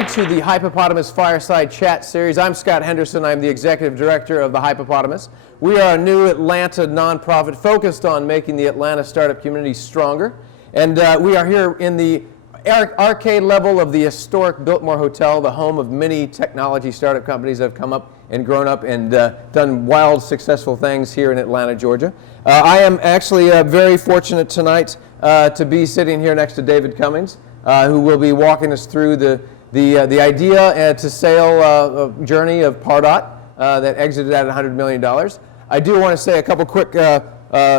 Welcome to the Hypepotamus Fireside Chat series. I'm Scott Henderson. I'm the Executive Director of the Hypepotamus. We are a new Atlanta nonprofit focused on making the Atlanta startup community stronger. And we are here in the arcade level of the historic Biltmore Hotel, the home of many technology startup companies that have come up and grown up and done wild, successful things here in Atlanta, Georgia. I am actually very fortunate tonight to be sitting here next to David Cummings, who will be walking us through the idea to sale journey of Pardot that exited at $100 million. I do want to say a couple quick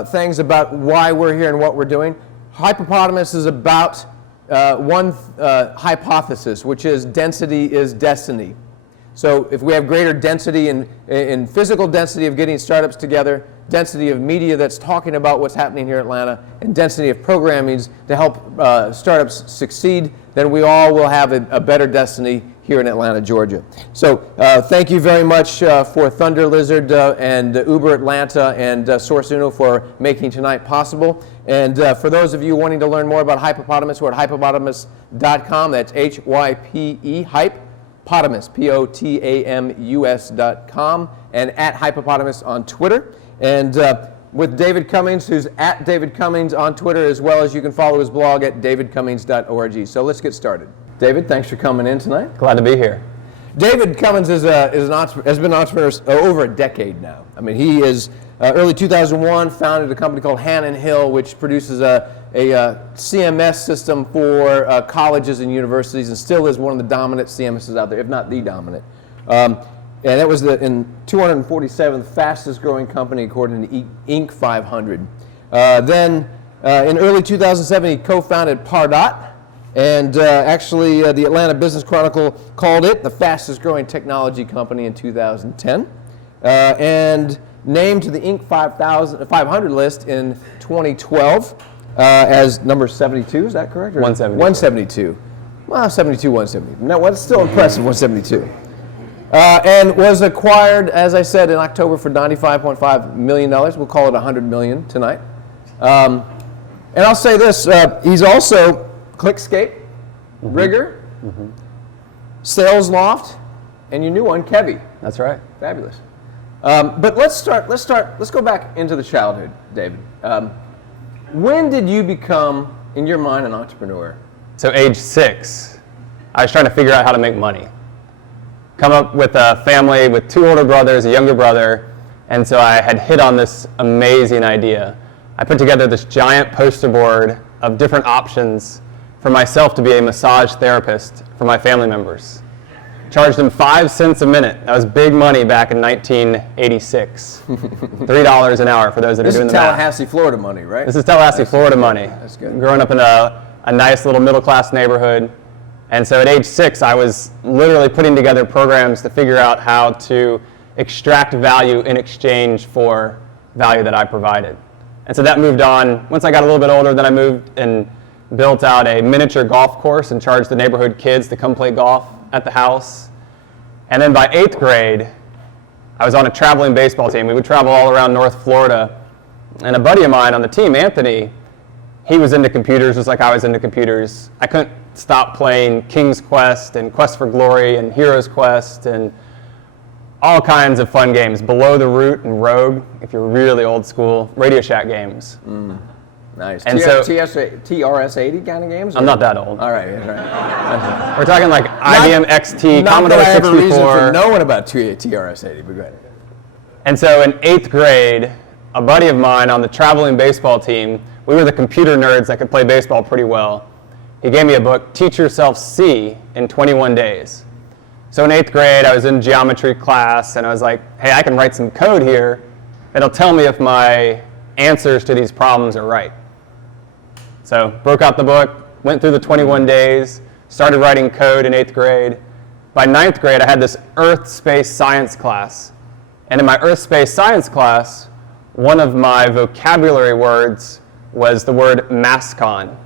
things about why we're here and what we're doing. Hypepotamus is about one hypothesis, which is density is destiny. So if we have greater density in physical density of getting startups together, density of media that's talking about what's happening here in Atlanta, and density of programming to help startups succeed, then we all will have a better destiny here in Atlanta, Georgia. So thank you very much for Thunder Lizard and Uber Atlanta and Source Uno for making tonight possible. And for those of you wanting to learn more about Hypepotamus, we're at hypepotamus.com. That's H-Y-P-E, Hypepotamus, P-O-T-A-M-U-S.com, and at Hypepotamus on Twitter. And with David Cummings, who's at David Cummings on Twitter, as well as you can follow his blog at davidcummings.org. So let's get started. David, thanks for coming in tonight. Glad to be here. David Cummings has been an entrepreneur over a decade now. I mean, he is early 2001 founded a company called Hannon Hill, which produces a CMS system for colleges and universities, and still is one of the dominant CMSs out there, if not the dominant. And that was the 247th fastest growing company according to Inc. 500. Then in early 2007, he co-founded Pardot, and actually the Atlanta Business Chronicle called it the fastest growing technology company in 2010, and named to the Inc. 500 list in 2012 as number 72. Is that correct? 172. 172. Well, 72, 170. No, well, it's still impressive, 172. And was acquired, as I said, in October for $95.5 million. We'll call it $100 million tonight. And I'll say this, he's also Clickscape, Rigor, Sales Loft, and your new one, Kevy. That's right. Fabulous. But let's go back into the childhood, David. When did you become, in your mind, an entrepreneur? So age 6, I was trying to figure out how to make money. Come up with a family with 2 older brothers, a younger brother, and so I had hit on this amazing idea. I put together this giant poster board of different options for myself to be a massage therapist for my family members. Charged them 5 cents a minute. That was big money back in 1986. $3 an hour for those that are doing the math. This is Tallahassee, Florida money, right? This is Tallahassee, Florida money. That's good. Growing up in a nice little middle-class neighborhood. And so at age 6, I was literally putting together programs to figure out how to extract value in exchange for value that I provided. And so that moved on. Once I got a little bit older, then I moved and built out a miniature golf course and charged the neighborhood kids to come play golf at the house. And then by 8th grade, I was on a traveling baseball team. We would travel all around North Florida. And a buddy of mine on the team, Anthony, he was into computers just like I was into computers. I couldn't stop playing King's Quest and Quest for Glory and Hero's Quest and all kinds of fun games. Below the Root and Rogue, if you're really old school, Radio Shack games. Nice. And so, TRS-80 kind of games? I'm not that old. All right. Right. We're talking like IBM XT, Not Commodore that I have a reason 64. for knowing about TRS-80, but go ahead. And so in 8th grade, a buddy of mine on the traveling baseball team, we were the computer nerds that could play baseball pretty well. He gave me a book, Teach Yourself C in 21 Days. So in 8th grade, I was in geometry class, and I was like, hey, I can write some code here. It'll tell me if my answers to these problems are right. So broke out the book, went through the 21 days, started writing code in 8th grade. By 9th grade, I had this Earth Space Science class. And in my Earth Space Science class, one of my vocabulary words was the word MASCON.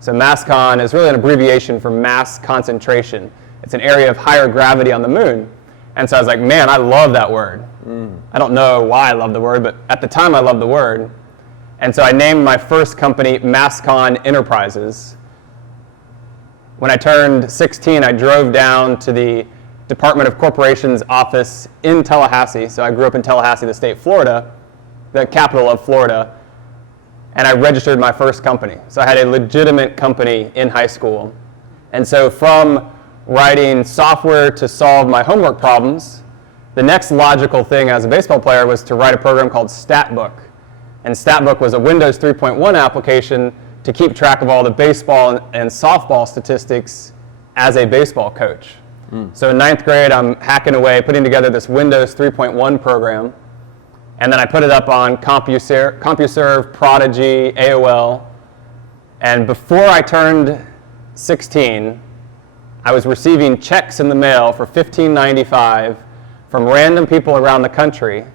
So MASCON is really an abbreviation for mass concentration. It's an area of higher gravity on the moon. And so I was like, man, I love that word. I don't know why I love the word, but at the time I loved the word. And so I named my first company MASCON Enterprises. When I turned 16, I drove down to the Department of Corporations office in Tallahassee. So I grew up in Tallahassee, the state of Florida, the capital of Florida, and I registered my first company. So I had a legitimate company in high school. And so from writing software to solve my homework problems, the next logical thing as a baseball player was to write a program called StatBook. And StatBook was a Windows 3.1 application to keep track of all the baseball and softball statistics as a baseball coach. So in 9th grade, I'm hacking away, putting together this Windows 3.1 program, and then I put it up on CompuServe, Prodigy, AOL, and before I turned 16, I was receiving checks in the mail for $15.95 from random people around the country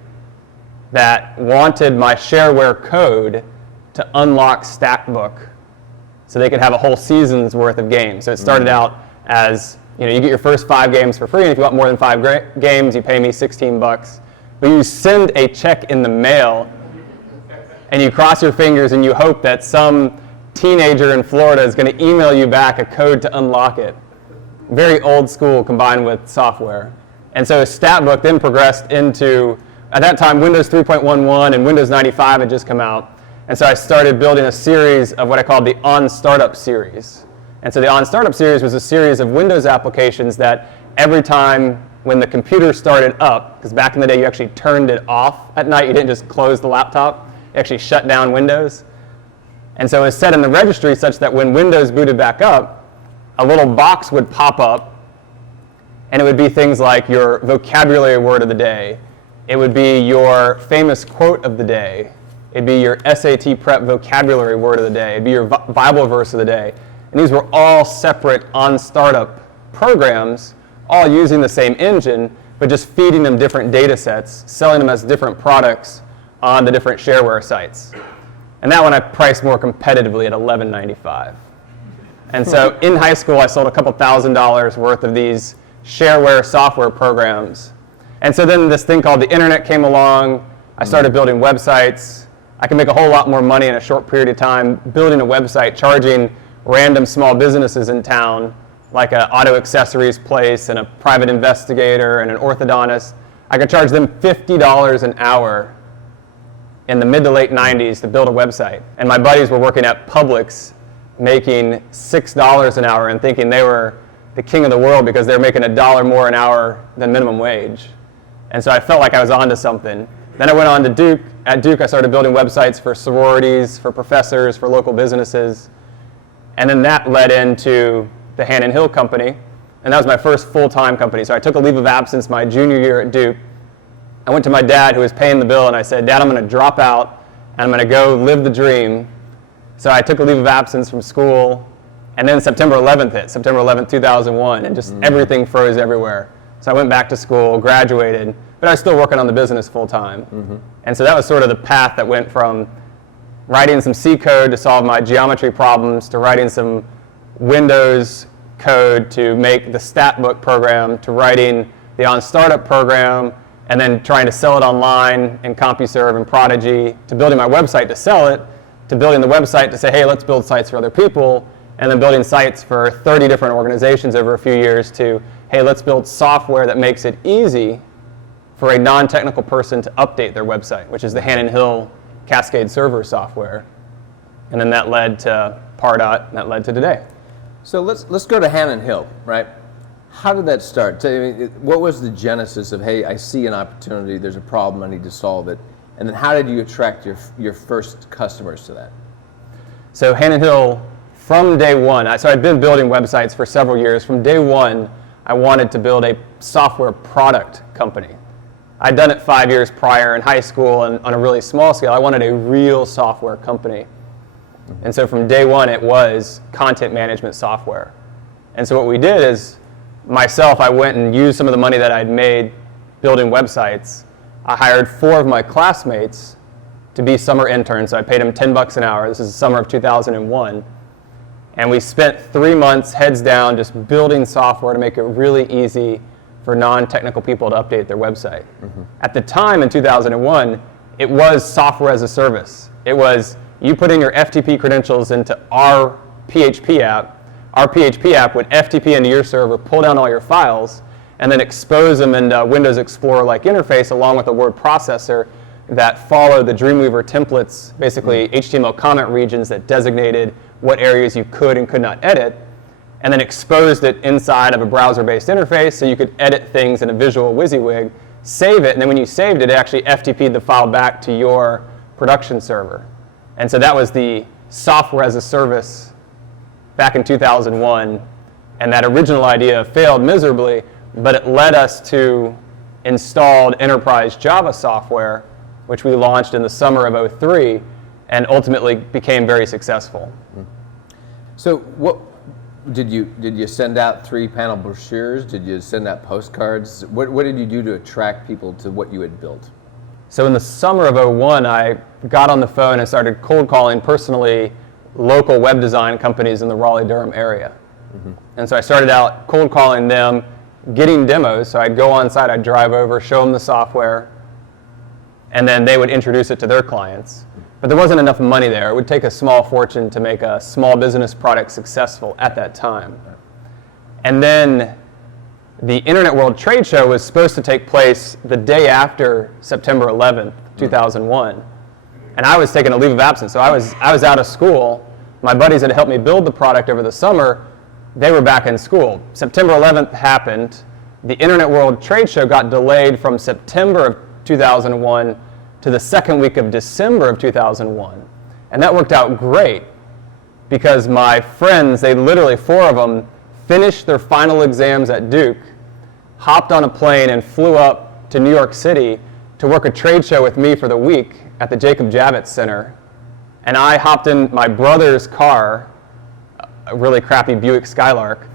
that wanted my shareware code to unlock StatBook so they could have a whole season's worth of games. So it started out as, you get your first 5 games for free, and if you want more than 5 games, you pay me $16. But you send a check in the mail, and you cross your fingers and you hope that some teenager in Florida is going to email you back a code to unlock it. Very old school combined with software. And so StatBook then progressed into, at that time, Windows 3.11 and Windows 95 had just come out. And so I started building a series of what I called the On Startup series. And so the On Startup series was a series of Windows applications that every time when the computer started up, because back in the day you actually turned it off at night, you didn't just close the laptop, you actually shut down Windows. And so it was set in the registry such that when Windows booted back up, a little box would pop up, and it would be things like your vocabulary word of the day. It would be your famous quote of the day. It'd be your SAT prep vocabulary word of the day. It'd be your Bible verse of the day. And these were all separate on startup programs, all using the same engine, but just feeding them different data sets, selling them as different products on the different shareware sites. And that one I priced more competitively at $11.95. And so in high school, I sold a couple $1,000s worth of these shareware software programs. And so then this thing called the internet came along. I started building websites. I can make a whole lot more money in a short period of time building a website, charging random small businesses in town, like an auto accessories place and a private investigator and an orthodontist. I could charge them $50 an hour in the mid to late 90s to build a website. And my buddies were working at Publix making $6 an hour and thinking they were the king of the world because they were making $1 more an hour than minimum wage. And so I felt like I was onto something. Then I went on to Duke. At Duke, I started building websites for sororities, for professors, for local businesses. And then that led into the Hannon Hill Company. And that was my first full-time company. So I took a leave of absence my junior year at Duke. I went to my dad, who was paying the bill, and I said, "Dad, I'm going to drop out, and I'm going to go live the dream." So I took a leave of absence from school. And then September 11th hit, September 11th, 2001, and just everything froze everywhere. So I went back to school, graduated, but I was still working on the business full time. And so that was sort of the path that went from writing some C code to solve my geometry problems, to writing some Windows code to make the StatBook program, to writing the On Startup program, and then trying to sell it online in CompuServe and Prodigy, to building my website to sell it, to building the website to say, hey, let's build sites for other people, and then building sites for 30 different organizations over a few years to, hey, let's build software that makes it easy for a non-technical person to update their website, which is the Hannon Hill Cascade Server software. And then that led to Pardot, and that led to today. So let's go to Hannon Hill, right? How did that start? What was the genesis of, hey, I see an opportunity, there's a problem, I need to solve it. And then how did you attract your first customers to that? So Hannon Hill, from day one, so I'd been building websites for several years. From day one, I wanted to build a software product company. I'd done it 5 years prior in high school and on a really small scale. I wanted a real software company. And so from day one, it was content management software. And so what we did is, myself, I went and used some of the money that I'd made building websites. I hired 4 of my classmates to be summer interns. So I paid them $10 an hour. This is the summer of 2001. And we spent 3 months heads down just building software to make it really easy for non-technical people to update their website. At the time in 2001, it was software as a service. It was you put in your FTP credentials into our PHP app, our PHP app would FTP into your server, pull down all your files, and then expose them in Windows Explorer-like interface along with a word processor that followed the Dreamweaver templates, basically HTML comment regions that designated what areas you could and could not edit, and then exposed it inside of a browser-based interface so you could edit things in a visual WYSIWYG, save it, and then when you saved it, it actually FTP'd the file back to your production server. And so that was the software as a service back in 2001, and that original idea failed miserably, but it led us to installed enterprise Java software, which we launched in the summer of '03, and ultimately became very successful. So what did you send out 3-panel brochures? Did you send out postcards? What did you do to attract people to what you had built? So in the summer of '01, I got on the phone and started cold calling personally local web design companies in the Raleigh-Durham area. And so I started out cold calling them, getting demos. So I'd go on site, I'd drive over, show them the software, and then they would introduce it to their clients. But there wasn't enough money there. It would take a small fortune to make a small business product successful at that time. And then the Internet World Trade Show was supposed to take place the day after September 11th, 2001. And I was taking a leave of absence. So I was out of school. My buddies that had helped me build the product over the summer, they were back in school. September 11th happened. The Internet World Trade Show got delayed from September of 2001 to the second week of December of 2001. And that worked out great because my friends, they literally, 4 of them, finished their final exams at Duke, hopped on a plane and flew up to New York City to work a trade show with me for the week at the Jacob Javits Center. And I hopped in my brother's car, a really crappy Buick Skylark,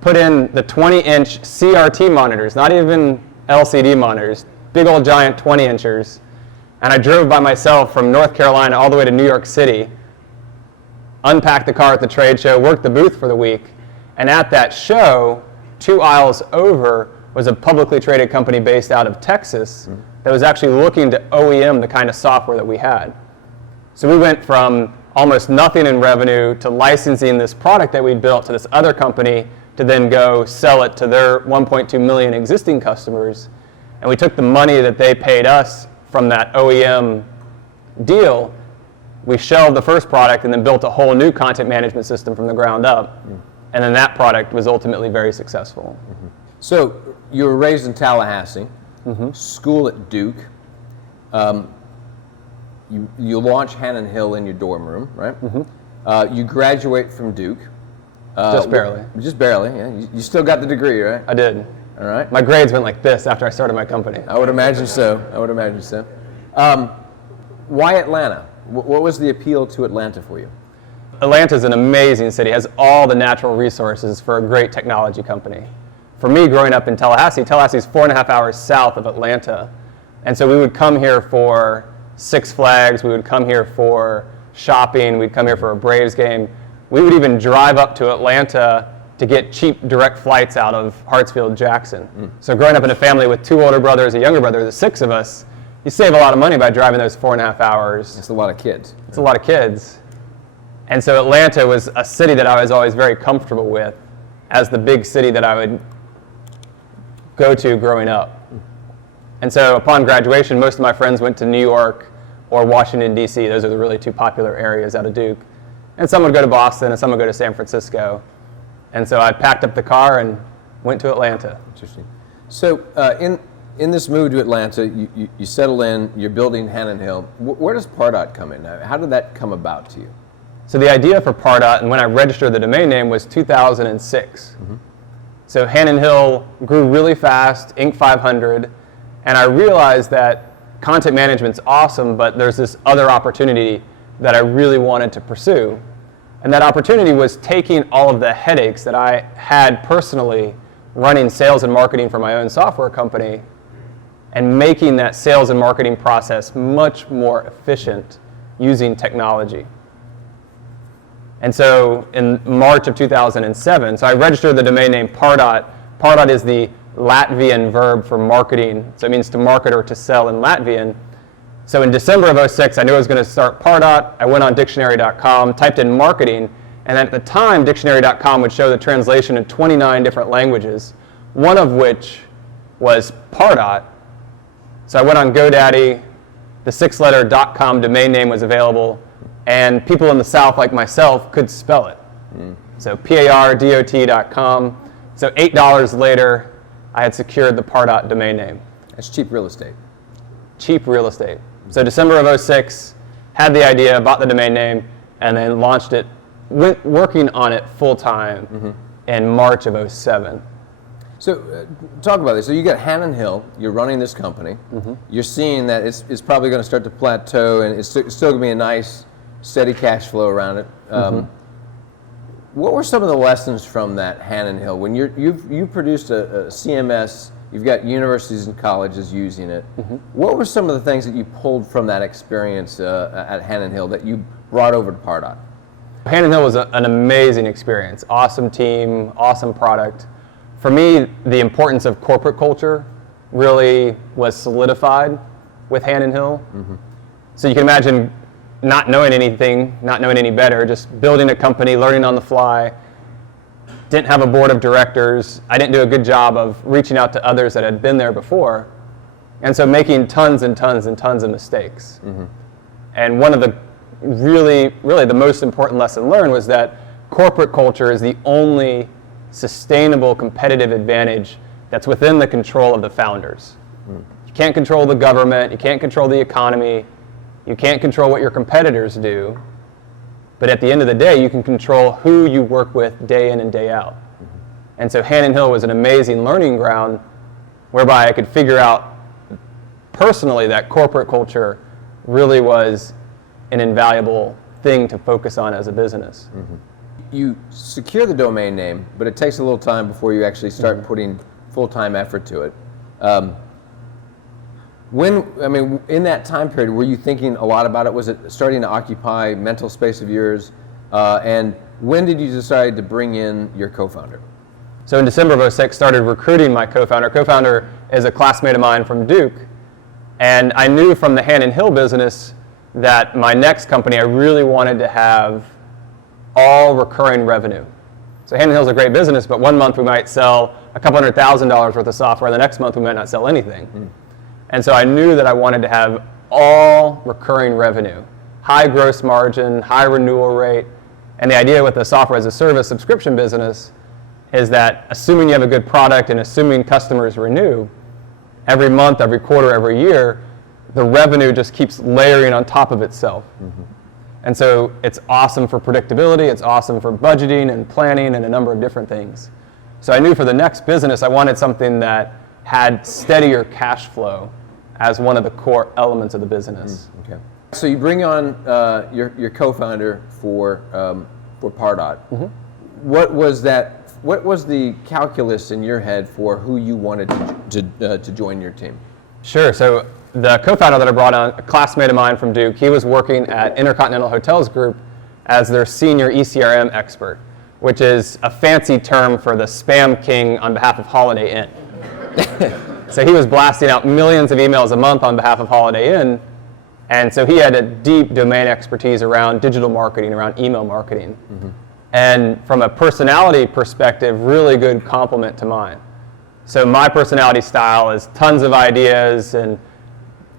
put in the 20-inch CRT monitors, not even LCD monitors, big old giant 20-inchers, and I drove by myself from North Carolina all the way to New York City, unpacked the car at the trade show, worked the booth for the week, and at that show, 2 aisles over, was a publicly traded company based out of Texas that was actually looking to OEM the kind of software that we had. So we went from almost nothing in revenue to licensing this product that we'd built to this other company to then go sell it to their 1.2 million existing customers. And we took the money that they paid us from that OEM deal, we shelved the first product and then built a whole new content management system from the ground up. And then that product was ultimately very successful. So you were raised in Tallahassee, school at Duke. You launch Hannon Hill in your dorm room, right? You graduate from Duke. Just barely. Just barely, yeah. You still got the degree, right? I did. All right. My grades went like this after I started my company. I would imagine so. Why Atlanta? What was the appeal to Atlanta for you? Atlanta is an amazing city. It has all the natural resources for a great technology company. For me, growing up in Tallahassee is 4.5 hours south of Atlanta. And so we would come here for Six Flags, we would come here for shopping, we'd come here for a Braves game. We would even drive up to Atlanta to get cheap direct flights out of Hartsfield-Jackson. So growing up in a family with 2 older brothers, a younger brother, the 6 of us, you save a lot of money by driving those 4.5 hours. It's a lot of kids. It's a lot of kids. And so Atlanta was a city that I was always very comfortable with as the big city that I would go to growing up. And so upon graduation, most of my friends went to New York or Washington, D.C. Those are the really 2 popular areas out of Duke. And some would go to Boston and some would go to San Francisco. And so I packed up the car and went to Atlanta. Interesting. So in this move to Atlanta, you settle in, you're building Hannon Hill. Where does Pardot come in? How did that come about to you? So the idea for Pardot, and when I registered the domain name, was 2006. So Hannon Hill grew really fast, Inc. 500, and I realized that content management's awesome, but there's this other opportunity that I really wanted to pursue. And that opportunity was taking all of the headaches that I had personally running sales and marketing for my own software company and making that sales and marketing process much more efficient using technology. And so in March of 2007, so I registered the domain name Pardot. Pardot is the Latvian verb for marketing, so it means to market or to sell in Latvian. So in December of '06, I knew I was going to start Pardot. I went on dictionary.com, typed in marketing, And at the time, dictionary.com would show the translation in 29 different languages, one of which was Pardot. So I went on GoDaddy, the 6-letter .com domain name was available, and people in the South like myself could spell it. So Pardot.com. So $8 later, I had secured the Pardot domain name. That's cheap real estate. Cheap real estate. So December of 06, had the idea, bought the domain name, and then launched it, went working on it full-time in March of 07. So talk about this. So you got Hannon Hill, you're running this company. You're seeing that it's probably going to start to plateau, and it's still going to be a nice, steady cash flow around it. What were some of the lessons from that Hannon Hill? When you've produced a CMS, you've got universities and colleges using it. What were some of the things that you pulled from that experience at Hannon Hill that you brought over to Pardot? Hannon Hill was an amazing experience. Awesome team, awesome product. For me, the importance of corporate culture really was solidified with Hannon Hill. So you can imagine not knowing anything, not knowing any better, just building a company, learning on the fly. Didn't have a board of directors. I didn't do a good job of reaching out to others that had been there before. And so making tons and tons and tons of mistakes. And one of the really the most important lesson learned was that corporate culture is the only sustainable competitive advantage that's within the control of the founders. You can't control the government, you can't control the economy, you can't control what your competitors do, but at the end of the day, you can control who you work with day in and day out. And so Hannon Hill was an amazing learning ground whereby I could figure out personally that corporate culture really was an invaluable thing to focus on as a business. You secure the domain name, but it takes a little time before you actually start putting full-time effort to it. In that time period, were you thinking a lot about it? Was it starting to occupy mental space of yours? And when did you decide to bring in your co-founder? So in December of 06, started recruiting my co-founder. Co-founder is a classmate of mine from Duke. And I knew from the Hannon Hill business that my next company, I really wanted to have all recurring revenue. So Hannon Hill's a great business, but one month we might sell a couple $100,000 worth of software, the next month we might not sell anything. And so I knew that I wanted to have all recurring revenue, high gross margin, high renewal rate. And the idea with the software as a service subscription business is that assuming you have a good product and assuming customers renew, every month, every quarter, every year, the revenue just keeps layering on top of itself. And so it's awesome for predictability, it's awesome for budgeting and planning and a number of different things. So I knew for the next business, I wanted something that had steadier cash flow as one of the core elements of the business. Okay. So you bring on your co-founder for Pardot. What was that? What was the calculus in your head for who you wanted to join your team? Sure. So the co-founder that I brought on, a classmate of mine from Duke, he was working at Intercontinental Hotels Group as their senior ECRM expert, which is a fancy term for the spam king on behalf of Holiday Inn. So he was blasting out millions of emails a month on behalf of Holiday Inn, and so he had a deep domain expertise around digital marketing, around email marketing. And from a personality perspective, really good complement to mine. So my personality style is tons of ideas and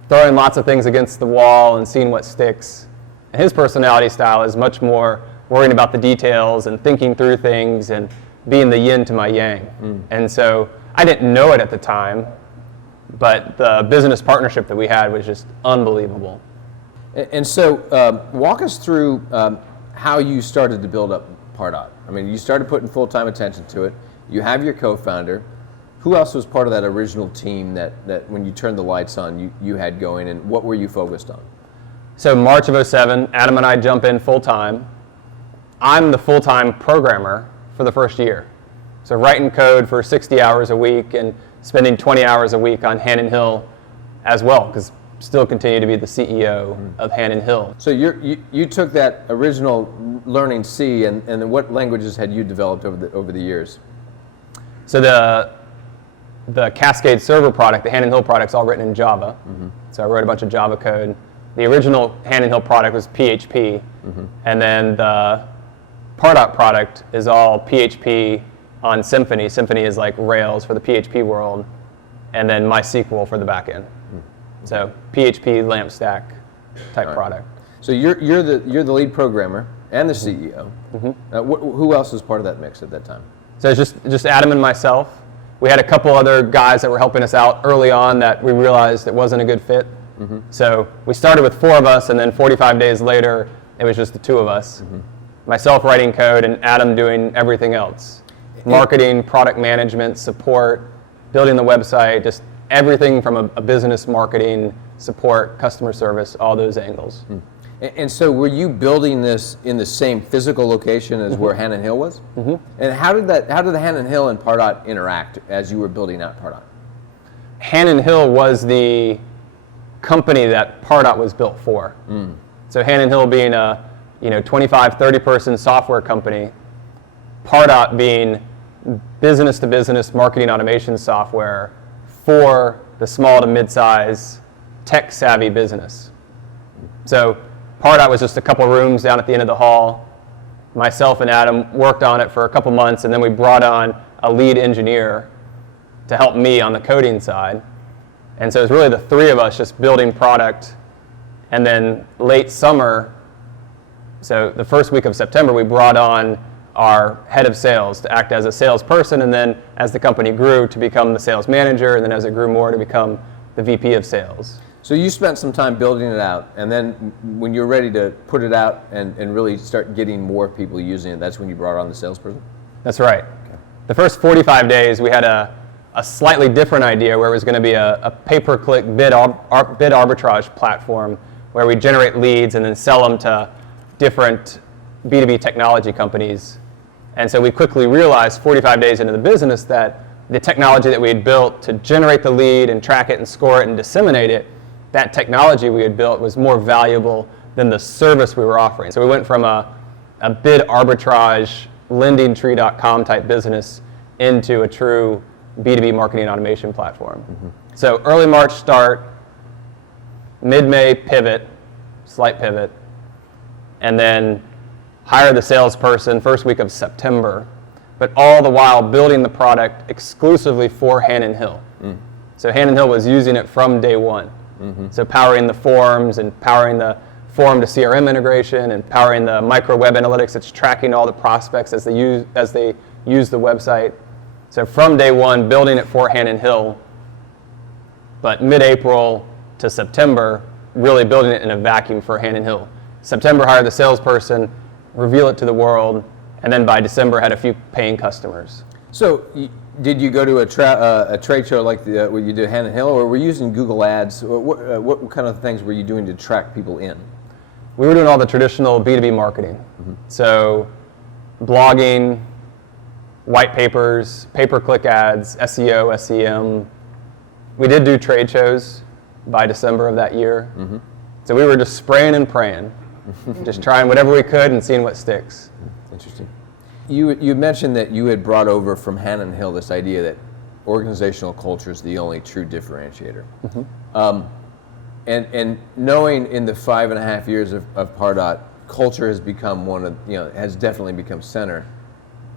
throwing lots of things against the wall and seeing what sticks. And his personality style is much more worrying about the details and thinking through things and being the yin to my yang. And so I didn't know it at the time, but the business partnership that we had was just unbelievable. And so walk us through how you started to build up Pardot. I mean, you started putting full-time attention to it. You have your co-founder. Who else was part of that original team that when you turned the lights on, you had going, and what were you focused on? So March of 07, Adam and I jump in full-time. I'm the full-time programmer for the first year. So writing code for 60 hours a week and spending 20 hours a week on Hannon Hill as well, because still continue to be the CEO of Hannon Hill. So you took that original learning C, and then what languages had you developed over the years? So the Cascade server product, the Hannon Hill product's all written in Java. So I wrote a bunch of Java code. The original Hannon Hill product was PHP, and then the Pardot product is all PHP on Symfony. Symfony is like Rails for the PHP world, and then MySQL for the backend. So PHP LAMP stack type product. So you're the lead programmer and the CEO. Who else was part of that mix at that time? So it's just Adam and myself. We had a couple other guys that were helping us out early on that we realized it wasn't a good fit. So we started with 4 of us, and then 45 days later, it was just the 2 of us. Myself writing code and Adam doing everything else. Marketing, product management, support, building the website, just everything from a business marketing, support, customer service, all those angles. And so were you building this in the same physical location as where Hannon Hill was? And how did the Hannon Hill and Pardot interact as you were building out Pardot? Hannon Hill was the company that Pardot was built for. So Hannon Hill being a 25, 30 person software company, Pardot being business to business marketing automation software for the small to mid-size tech savvy business. So Pardot was just a couple rooms down at the end of the hall. Myself and Adam worked on it for a couple months, and then we brought on a lead engineer to help me on the coding side. And so it was really the 3 of us just building product. And then late summer, so the first week of September, we brought on our head of sales to act as a salesperson, and then as the company grew to become the sales manager, and then as it grew more to become the VP of sales. So you spent some time building it out, and then when you were ready to put it out and really start getting more people using it, that's when you brought on the salesperson? That's right. Okay. The first 45 days, we had a slightly different idea where it was going to be a pay-per-click bid arbitrage platform where we generate leads and then sell them to different B2B technology companies. And so we quickly realized 45 days into the business that the technology that we had built to generate the lead and track it and score it and disseminate it, that technology we had built was more valuable than the service we were offering. So we went from a bid arbitrage, lendingtree.com type business into a true B2B marketing automation platform. So early March start, mid-May pivot, slight pivot, and then hire the salesperson first week of September, but all the while building the product exclusively for Hannon Hill. So Hannon Hill was using it from day one. So powering the forms and powering the form to CRM integration and powering the micro web analytics that's tracking all the prospects as they use the website. So from day one, building it for Hannon Hill, but mid-April to September, really building it in a vacuum for Hannon Hill. September, hire the salesperson, reveal it to the world, and then by December had a few paying customers. So did you go to a trade show like what you did at Hannon Hill, or were you using Google Ads? What kind of things were you doing to track people in? We were doing all the traditional B2B marketing. So blogging, white papers, pay-per-click ads, SEO, SEM. We did do trade shows by December of that year. So we were just spraying and praying, just trying whatever we could and seeing what sticks. Interesting. You mentioned that you had brought over from Hannon Hill this idea that organizational culture is the only true differentiator. And knowing in the 5.5 years of Pardot, culture has become has definitely become center.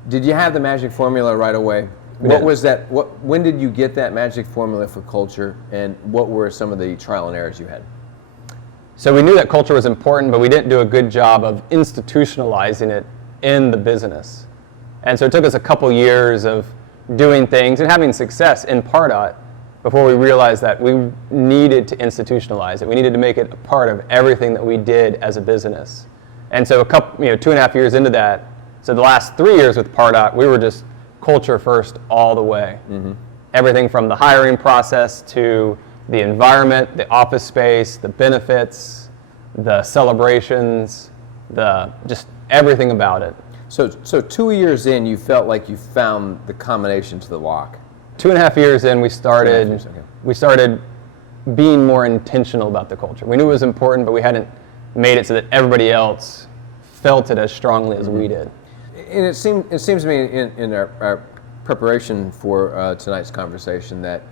Did you have the magic formula right away? What was that? When did you get that magic formula for culture, and what were some of the trial and errors you had? So we knew that culture was important, but we didn't do a good job of institutionalizing it in the business. And so it took us a couple years of doing things and having success in Pardot before we realized that we needed to institutionalize it. We needed to make it a part of everything that we did as a business. And so 2.5 years into that, so the last 3 years with Pardot, we were just culture first all the way. Everything from the hiring process to the environment, the office space, the benefits, the celebrations, just everything about it. So 2 years in, you felt like you found the combination to the lock. 2.5 years in, we started being more intentional about the culture. We knew it was important, but we hadn't made it so that everybody else felt it as strongly as we did. And it seems to me in our preparation for tonight's conversation that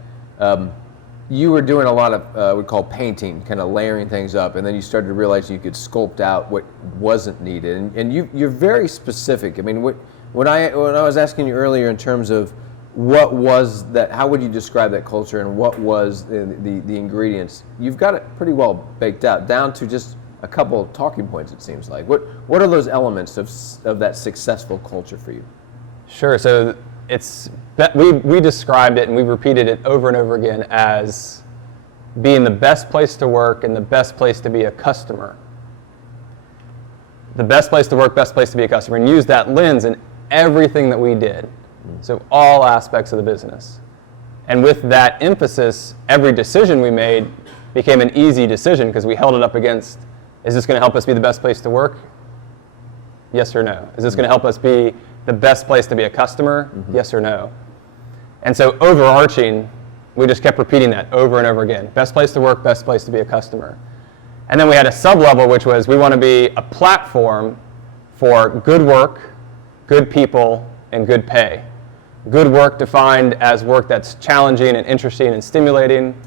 you were doing a lot of we call painting, kind of layering things up, and then you started to realize you could sculpt out what wasn't needed, and you're very specific. I mean, when I was asking you earlier in terms of what was that, how would you describe that culture, and what was the ingredients? You've got it pretty well baked out, down to just a couple of talking points. It seems like. What are those elements of that successful culture for you? Sure. So we described it and we repeated it over and over again as being the best place to work and the best place to be a customer. The best place to work, best place to be a customer, and use that lens in everything that we did. So all aspects of the business. And with that emphasis, every decision we made became an easy decision because we held it up against, is this going to help us be the best place to work? Yes or no? Is this going to help us be the best place to be a customer? Mm-hmm. Yes or no? And so overarching, we just kept repeating that over and over again. Best place to work, best place to be a customer. And then we had a sub-level, which was we want to be a platform for good work, good people, and good pay. Good work defined as work that's challenging and interesting and stimulating.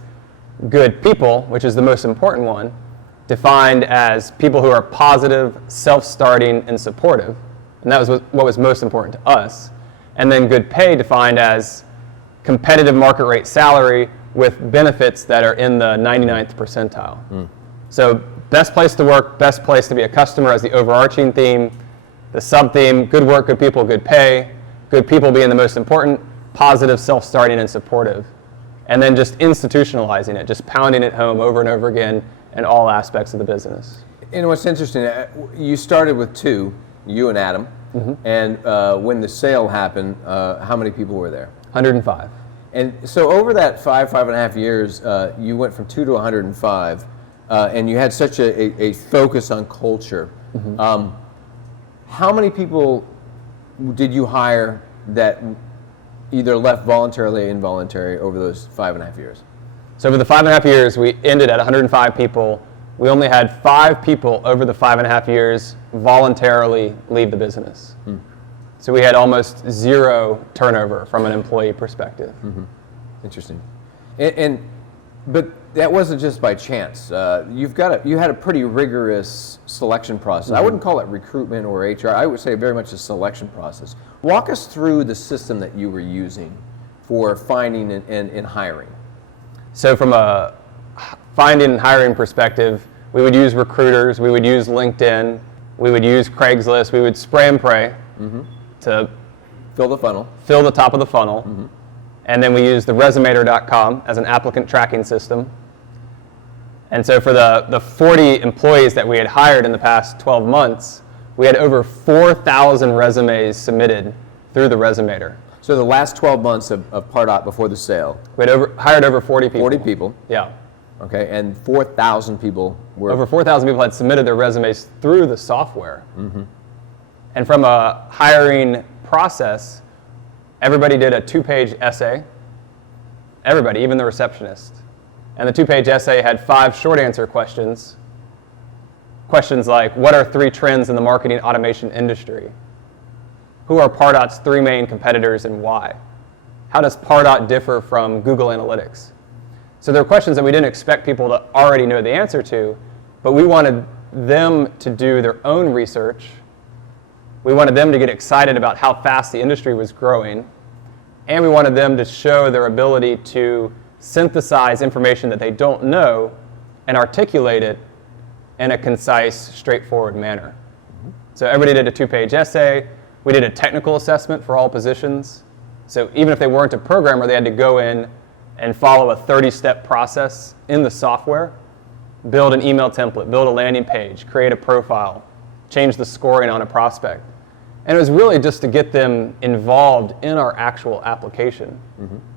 Good people, which is the most important one, defined as people who are positive, self-starting, and supportive. And that was what was most important to us. And then good pay defined as competitive market rate salary with benefits that are in the 99th percentile. So best place to work, best place to be a customer as the overarching theme. The sub-theme, good work, good people, good pay. Good people being the most important, positive, self-starting, and supportive. And then just institutionalizing it, just pounding it home over and over again in all aspects of the business. And what's interesting, you started with two, you and Adam, mm-hmm. and when the sale happened, how many people were there? 105. And so over that 5.5 years, you went from 2 to 105, and you had such a focus on culture. Mm-hmm. How many people did you hire that either left voluntarily or involuntarily over those 5.5 years? So over the 5.5 years, we ended at 105 people. We only had 5 people over the 5.5 years voluntarily leave the business. So we had almost zero turnover from an employee perspective. Mm-hmm. Interesting. But that wasn't just by chance. You had a pretty rigorous selection process. Mm-hmm. I wouldn't call it recruitment or HR. I would say very much a selection process. Walk us through the system that you were using for finding and hiring. So from a finding and hiring perspective, we would use recruiters, we would use LinkedIn, we would use Craigslist, we would spray and pray mm-hmm. to fill the funnel. Fill the top of the funnel. Mm-hmm. And then we used the resumator.com as an applicant tracking system. And so for the 40 employees that we had hired in the past 12 months, we had over 4,000 resumes submitted through the resumator. So the last 12 months of Pardot before the sale. We had hired over 40 people. 40 people. Yeah. Okay, and 4,000 people were... Over 4,000 people had submitted their resumes through the software. Mm-hmm. And from a hiring process, everybody did a 2-page essay. Everybody, even the receptionist. And the 2-page essay had 5 short answer questions. Questions like, what are 3 trends in the marketing automation industry? Who are Pardot's 3 main competitors and why? How does Pardot differ from Google Analytics? So there are questions that we didn't expect people to already know the answer to, but we wanted them to do their own research. We wanted them to get excited about how fast the industry was growing, and we wanted them to show their ability to synthesize information that they don't know and articulate it in a concise, straightforward manner. Mm-hmm. So everybody did a 2-page essay. We did a technical assessment for all positions. So even if they weren't a programmer, they had to go in and follow a 30-step process in the software, build an email template, build a landing page, create a profile, change the scoring on a prospect. And it was really just to get them involved in our actual application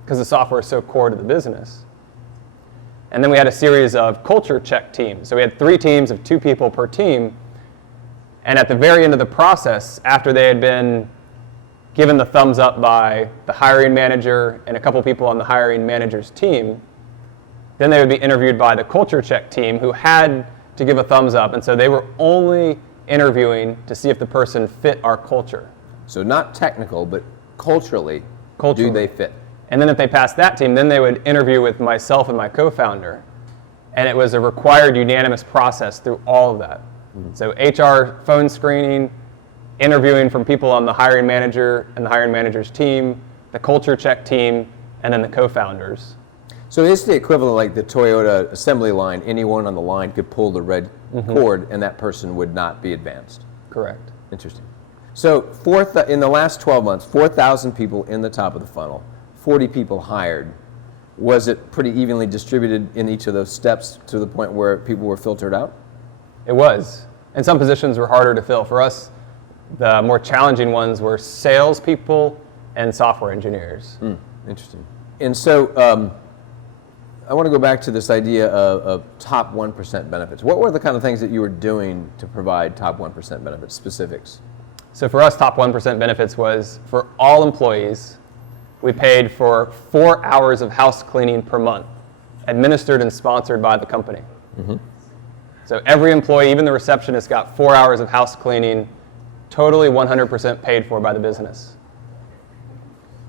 because the software is so core to the business. And then we had a series of culture check teams. So we had 3 teams of 2 people per team. And at the very end of the process, after they had been given the thumbs up by the hiring manager and a couple people on the hiring manager's team, then they would be interviewed by the culture check team who had to give a thumbs up. And so they were only interviewing to see if the person fit our culture. So not technical, but culturally. Do they fit? And then if they passed that team, then they would interview with myself and my co-founder. And it was a required unanimous process through all of that. So HR phone screening, interviewing from people on the hiring manager and the hiring manager's team, the culture check team, and then the co-founders. So it's the equivalent like the Toyota assembly line. Anyone on the line could pull the red cord and that person would not be advanced. Correct. Interesting. So in the last 12 months, 4,000 people in the top of the funnel, 40 people hired. Was it pretty evenly distributed in each of those steps to the point where people were filtered out? It was. And some positions were harder to fill. For us, the more challenging ones were salespeople and software engineers. Interesting. And so I want to go back to this idea of top 1% benefits. What were the kind of things that you were doing to provide top 1% benefits, specifics? So for us, top 1% benefits was for all employees, we paid for 4 hours of house cleaning per month, administered and sponsored by the company. So every employee, even the receptionist, got 4 hours of house cleaning, totally 100% paid for by the business.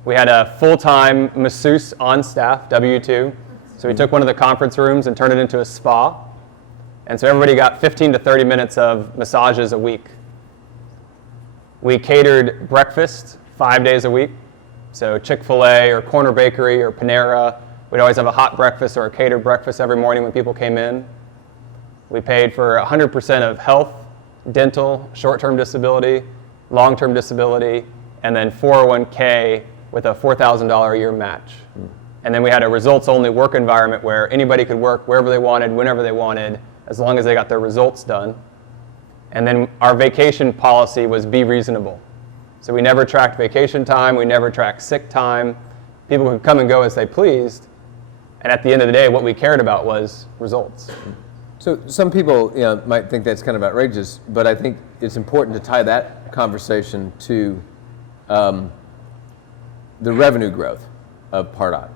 We had a full-time masseuse on staff, W-2. So we took one of the conference rooms and turned it into a spa. And so everybody got 15 to 30 minutes of massages a week. We catered breakfast 5 days a week. So Chick-fil-A or Corner Bakery or Panera, we'd always have a hot breakfast or a catered breakfast every morning when people came in. We paid for 100% of health, dental, short-term disability, long-term disability, and then 401k with a $4,000 a year match. And then we had a results-only work environment where anybody could work wherever they wanted, whenever they wanted, as long as they got their results done. And then our vacation policy was be reasonable. So we never tracked vacation time, we never tracked sick time. People could come and go as they pleased. And at the end of the day, what we cared about was results. So some people might think that's kind of outrageous, but I think it's important to tie that conversation to the revenue growth of Pardot.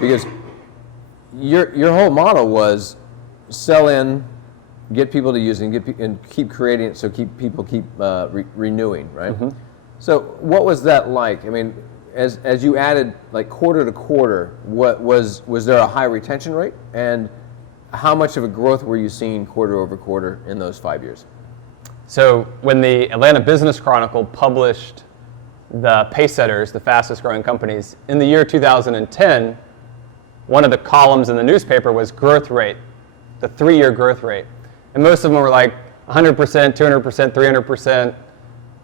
Because your whole model was sell in, get people to use it, and keep creating it, so people keep renewing, right? So what was that like? I mean, as you added like quarter to quarter, what was there a high retention rate, and how much of a growth were you seeing quarter over quarter in those 5 years? So when the Atlanta Business Chronicle published the Pacesetters, the fastest growing companies, in the year 2010, one of the columns in the newspaper was growth rate, the 3-year growth rate. And most of them were like 100%, 200%, 300%.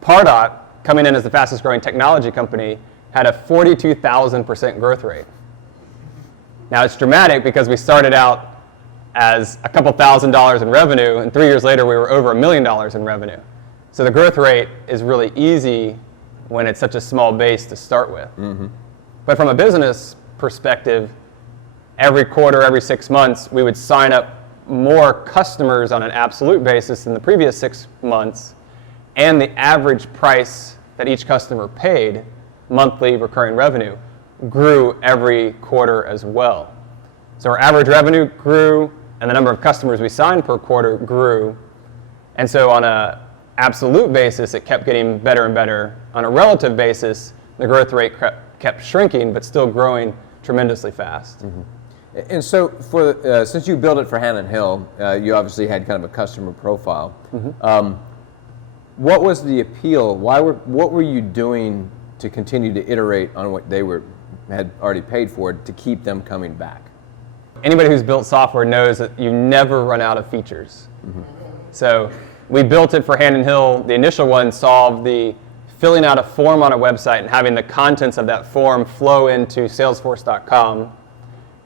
Pardot, coming in as the fastest growing technology company, had a 42,000% growth rate. Now it's dramatic because we started out as a couple $1,000s in revenue, and 3 years later we were over $1 million in revenue. So the growth rate is really easy when it's such a small base to start with. But from a business perspective, every quarter, every 6 months, we would sign up more customers on an absolute basis than the previous 6 months, and the average price that each customer paid, monthly recurring revenue, grew every quarter as well. So our average revenue grew, and the number of customers we signed per quarter grew. And so on an absolute basis, it kept getting better and better. On a relative basis, the growth rate kept shrinking, but still growing tremendously fast. And so, since you built it for Hannon Hill, you obviously had kind of a customer profile. What was the appeal? What were you doing to continue to iterate on what they had already paid for to keep them coming back? Anybody who's built software knows that you never run out of features. So we built it for Hannon Hill. The initial one solved the filling out a form on a website and having the contents of that form flow into Salesforce.com,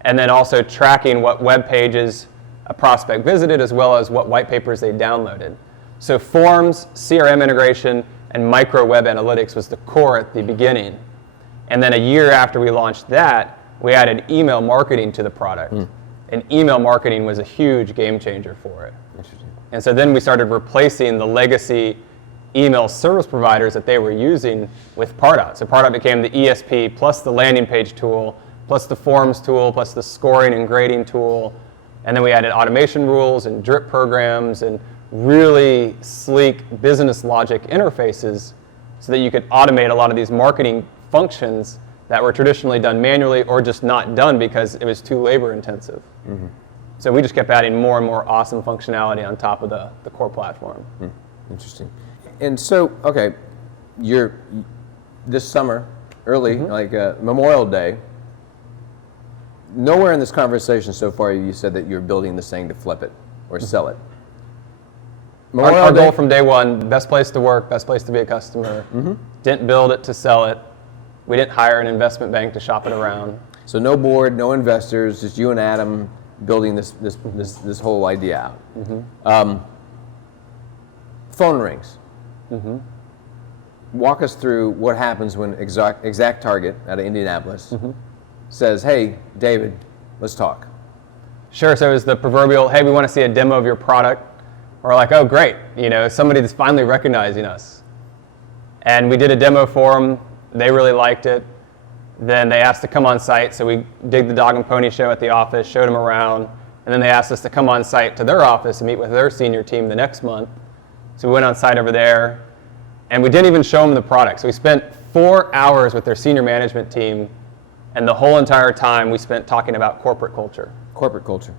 and then also tracking what web pages a prospect visited as well as what white papers they downloaded. So forms, CRM integration, and micro web analytics was the core at the beginning. And then a year after we launched that, we added email marketing to the product. And email marketing was a huge game changer for it. And so then we started replacing the legacy email service providers that they were using with Pardot. So Pardot became the ESP plus the landing page tool, plus the forms tool, plus the scoring and grading tool. And then we added automation rules and drip programs and really sleek business logic interfaces so that you could automate a lot of these marketing functions that were traditionally done manually or just not done because it was too labor intensive. So we just kept adding more and more awesome functionality on top of the core platform. Interesting. And so, okay, this summer, early, like Memorial Day, nowhere in this conversation so far you said that you're building this thing to flip it or sell it. Our goal from day one, best place to work, best place to be a customer. Didn't build it to sell it. We didn't hire an investment bank to shop it around. So no board, no investors, just you and Adam building this whole idea out. Phone rings. Walk us through what happens when Exact Target out of Indianapolis says, "Hey, David, let's talk." Sure. So it was the proverbial, "Hey, we want to see a demo of your product." We're like, "Oh, great! Somebody's finally recognizing us." And we did a demo for them. They really liked it. Then they asked to come on site, so we did the dog and pony show at the office, showed them around, and then they asked us to come on site to their office and meet with their senior team the next month. So we went on site over there, and we didn't even show them the product. So we spent 4 hours with their senior management team, and the whole entire time we spent talking about corporate culture. Corporate culture.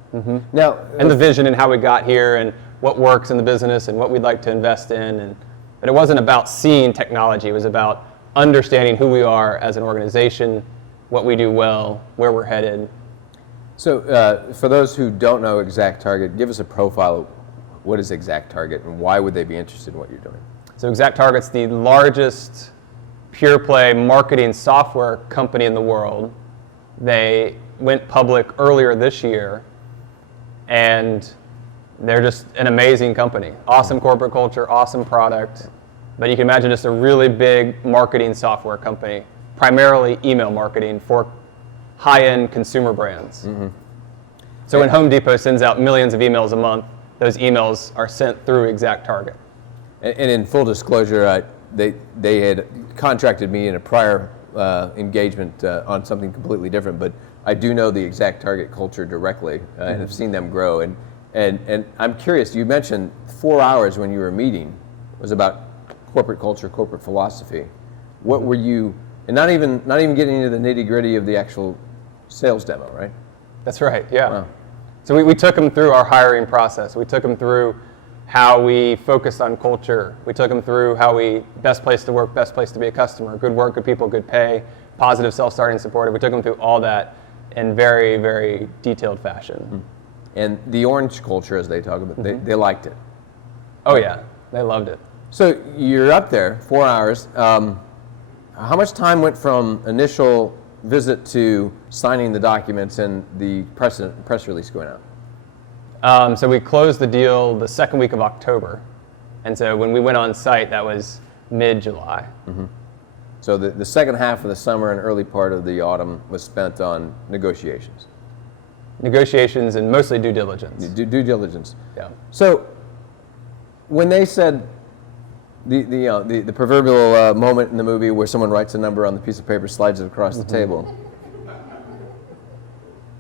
Now, And the vision and how we got here and what works in the business and what we'd like to invest in. But it wasn't about seeing technology, it was about understanding who we are as an organization, what we do well, where we're headed. So for those who don't know Exact Target, give us a profile of what is Exact Target and why would they be interested in what you're doing? So Exact Target's the largest pure play marketing software company in the world. They went public earlier this year, and they're just an amazing company. Awesome corporate culture, awesome product. But you can imagine just a really big marketing software company, primarily email marketing for high-end consumer brands. So when Home Depot sends out millions of emails a month, those emails are sent through Exact Target. And in full disclosure, they had contracted me in a prior engagement on something completely different, but I do know the Exact Target culture directly and have seen them grow. And I'm curious, you mentioned 4 hours when you were meeting was about corporate culture, corporate philosophy. What were you, and not even getting into the nitty-gritty of the actual sales demo, right? That's right, yeah. Wow. So we took them through our hiring process. We took them through how we focused on culture. We took them through how we, best place to work, best place to be a customer, good work, good people, good pay, positive self-starting supportive. We took them through all that in very, very detailed fashion. And the orange culture, as they talk about, they liked it. Oh yeah, they loved it. So you're up there, 4 hours. How much time went from initial visit to signing the documents and the press release going out? So we closed the deal the second week of October. And so when we went on site, that was mid-July. So the second half of the summer and early part of the autumn was spent on negotiations. Negotiations and mostly due diligence. Due diligence. Yeah. So when they said the proverbial moment in the movie where someone writes a number on the piece of paper, slides it across the table,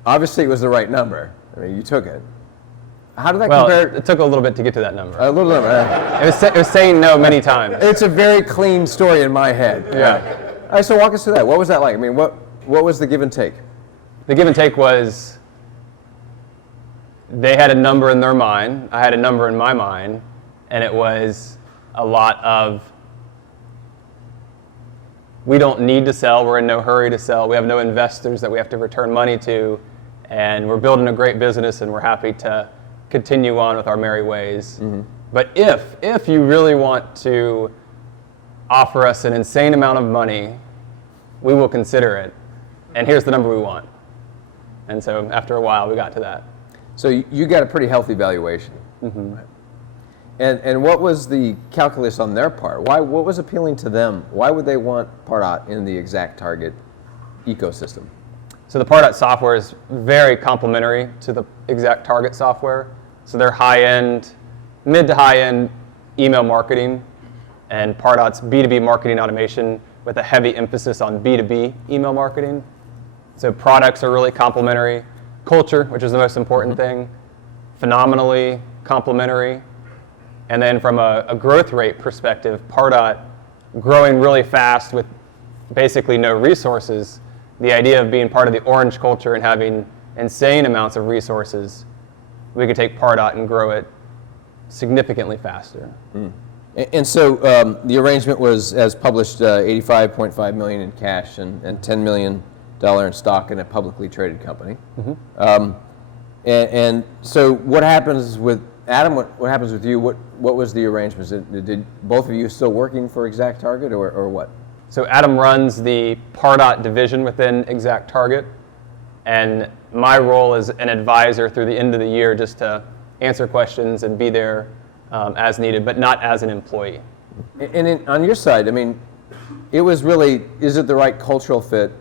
obviously it was the right number. I mean, you took it. How did that compare? It took a little bit to get to that number. A little number. It was saying no many times. It's a very clean story in my head. Yeah. All right, so walk us through that. What was that like? I mean, what was the give and take? The give and take was they had a number in their mind, I had a number in my mind, and it was a lot of, we don't need to sell, we're in no hurry to sell, we have no investors that we have to return money to, and we're building a great business and we're happy to continue on with our merry ways. But if you really want to offer us an insane amount of money, we will consider it, and here's the number we want. And so after a while, we got to that. So you got a pretty healthy valuation. And what was the calculus on their part? What was appealing to them? Why would they want Pardot in the Exact Target ecosystem? So the Pardot software is very complementary to the Exact Target software. So they're high-end, mid to high-end email marketing, and Pardot's B2B marketing automation with a heavy emphasis on B2B email marketing. So products are really complementary. Culture, which is the most important thing, phenomenally complementary. And then from a growth rate perspective, Pardot growing really fast with basically no resources, the idea of being part of the orange culture and having insane amounts of resources, we could take Pardot and grow it significantly faster. And so the arrangement was, as published, $85.5 million in cash and $10 million in stock in a publicly traded company. And so what happens with Adam? What happens with you? What was the arrangement? Did both of you still working for ExactTarget or what? So Adam runs the Pardot division within ExactTarget, and my role is an advisor through the end of the year, just to answer questions and be there as needed, but not as an employee. And on your side, I mean, it was really, is it the right cultural fit?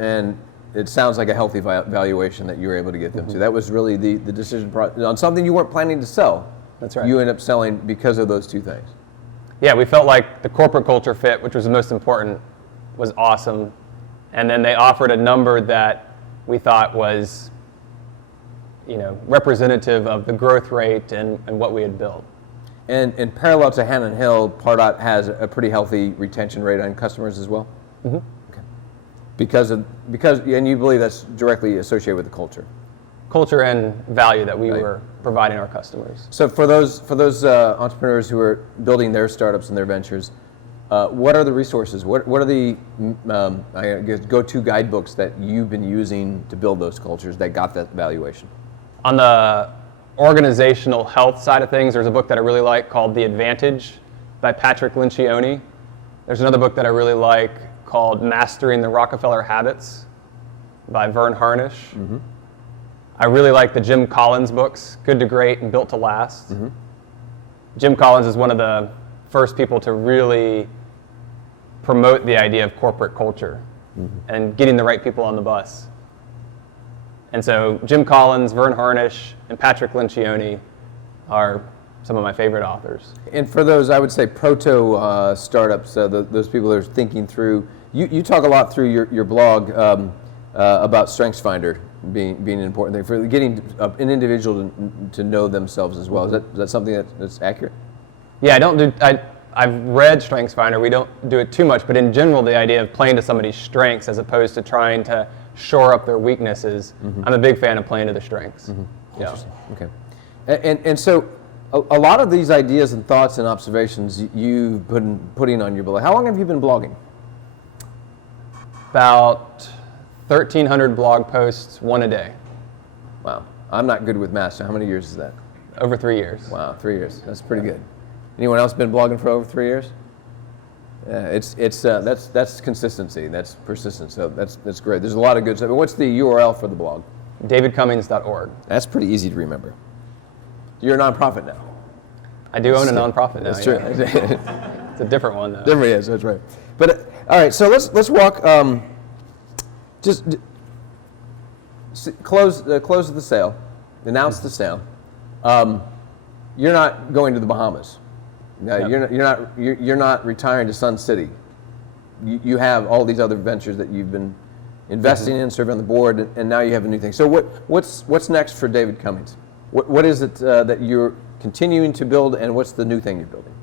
And it sounds like a healthy valuation that you were able to get them to. That was really the decision on something you weren't planning to sell. That's right. You ended up selling because of those two things. Yeah, we felt like the corporate culture fit, which was the most important, was awesome. And then they offered a number that we thought was, representative of the growth rate and what we had built. And in parallel to Hannon Hill, Pardot has a pretty healthy retention rate on customers as well? Okay. Because and you believe that's directly associated with the culture? Culture and value that we were providing our customers. So for those entrepreneurs who are building their startups and their ventures, what are the resources? What are the go-to guidebooks that you've been using to build those cultures that got that valuation? On the organizational health side of things, there's a book that I really like called The Advantage by Patrick Lencioni. There's another book that I really like called Mastering the Rockefeller Habits by Vern Harnish. I really like the Jim Collins books, Good to Great and Built to Last. Jim Collins is one of the first people to really promote the idea of corporate culture and getting the right people on the bus. And so Jim Collins, Vern Harnish, and Patrick Lencioni are some of my favorite authors. And for those, I would say, proto startups, those people that are thinking through, you talk a lot through your blog about StrengthsFinder being an important thing for getting an individual to know themselves as well. Is that something that's accurate? Yeah, I've read StrengthsFinder. We don't do it too much, but in general, the idea of playing to somebody's strengths as opposed to trying to shore up their weaknesses, I'm a big fan of playing to their strengths. Yeah. Okay. And so a lot of these ideas and thoughts and observations you've been putting on your blog. How long have you been blogging? About 1,300 blog posts, one a day. Wow. I'm not good with math, so how many years is that? Over 3 years. Wow, 3 years. That's pretty good. Anyone else been blogging for over 3 years? Yeah, that's consistency. That's persistence. So that's great. There's a lot of good stuff. What's the URL for the blog? DavidCummings.org. That's pretty easy to remember. You're a nonprofit now. I do own a nonprofit now. That's true. Yeah. It's a different one though. Different, yes, that's right. But all right, so let's walk. Close the sale. Announce the sale. You're not going to the Bahamas. No, you're not retiring to Sun City. You have all these other ventures that you've been investing in, serving on the board, and now you have a new thing. So what's next for David Cummings? What is it that you're continuing to build, and what's the new thing you're building?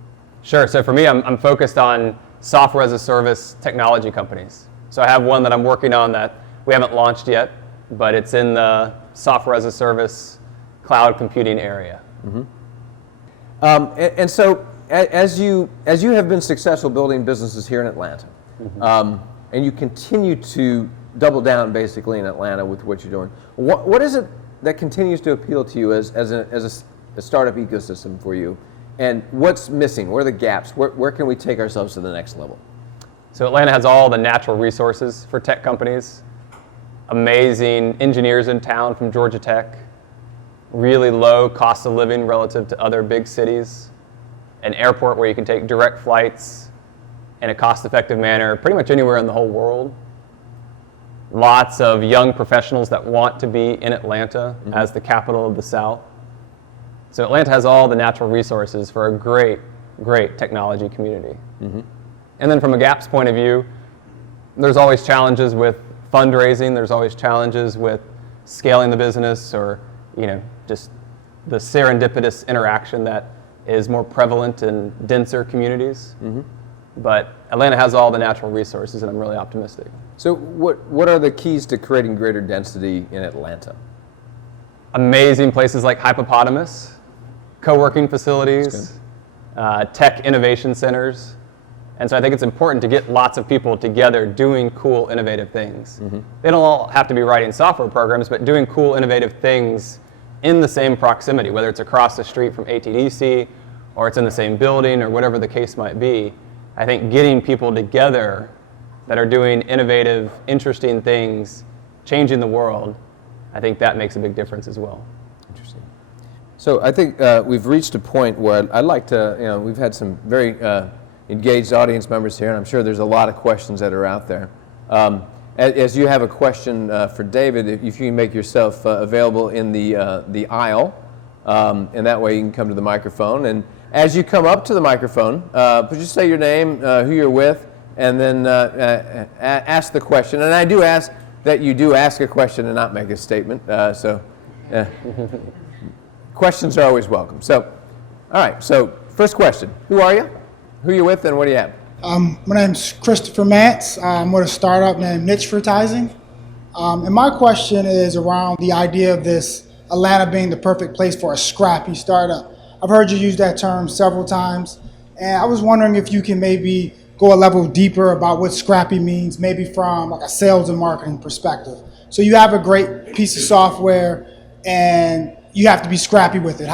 Sure. So for me, I'm focused on software as a service technology companies. So I have one that I'm working on that we haven't launched yet, but it's in the software as a service cloud computing area. And so as you have been successful building businesses here in Atlanta, and you continue to double down basically in Atlanta with what you're doing, what is it that continues to appeal to you as a startup ecosystem for you? And what's missing? Where are the gaps? Where can we take ourselves to the next level? So Atlanta has all the natural resources for tech companies. Amazing engineers in town from Georgia Tech. Really low cost of living relative to other big cities. An airport where you can take direct flights in a cost-effective manner pretty much anywhere in the whole world. Lots of young professionals that want to be in Atlanta as the capital of the South. So Atlanta has all the natural resources for a great, great technology community. And then from a gaps point of view, there's always challenges with fundraising. There's always challenges with scaling the business, or just the serendipitous interaction that is more prevalent in denser communities. But Atlanta has all the natural resources, and I'm really optimistic. So what are the keys to creating greater density in Atlanta? Amazing places like Hypepotamus, co-working facilities, tech innovation centers. And so I think it's important to get lots of people together doing cool, innovative things. They don't all have to be writing software programs, but doing cool, innovative things in the same proximity, whether it's across the street from ATDC, or it's in the same building, or whatever the case might be. I think getting people together that are doing innovative, interesting things, changing the world, I think that makes a big difference as well. Interesting. So I think we've reached a point where I'd like to, we've had some very engaged audience members here, and I'm sure there's a lot of questions that are out there. As you have a question for David, if you can make yourself available in the aisle, and that way you can come to the microphone. And as you come up to the microphone, just say your name, who you're with, and then ask the question. And I do ask that you do ask a question and not make a statement. Questions are always welcome. So, all right, so first question. Who are you? Who you with, and what do you have? My name's Christopher Mance. I'm with a startup named Nichevertising. And my question is around the idea of this Atlanta being the perfect place for a scrappy startup. I've heard you use that term several times, and I was wondering if you can maybe go a level deeper about what scrappy means, maybe from like a sales and marketing perspective. So you have a great piece of software, and you have to be scrappy with it.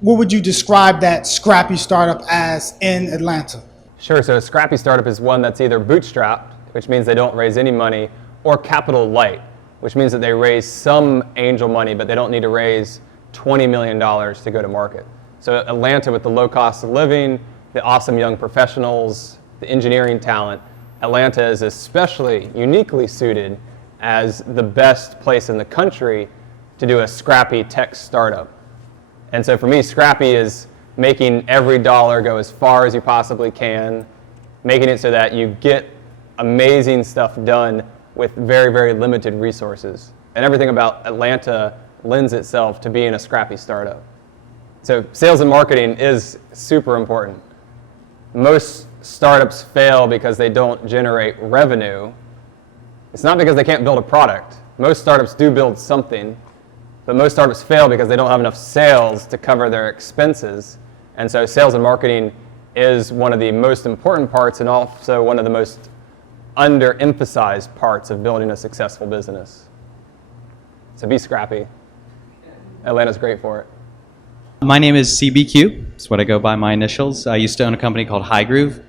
What would you describe that scrappy startup as in Atlanta? Sure, so a scrappy startup is one that's either bootstrapped, which means they don't raise any money, or capital light, which means that they raise some angel money, but they don't need to raise $20 million to go to market. So Atlanta, with the low cost of living, the awesome young professionals, the engineering talent, Atlanta is especially uniquely suited as the best place in the country to do a scrappy tech startup. And so for me, scrappy is making every dollar go as far as you possibly can, making it so that you get amazing stuff done with very, very limited resources. And everything about Atlanta lends itself to being a scrappy startup. So sales and marketing is super important. Most startups fail because they don't generate revenue. It's not because they can't build a product. Most startups do build something, but most startups fail because they don't have enough sales to cover their expenses. And so sales and marketing is one of the most important parts, and also one of the most underemphasized parts of building a successful business. So be scrappy. Atlanta's great for it. My name is CBQ. That's what I go by, my initials. I used to own a company called High Groove.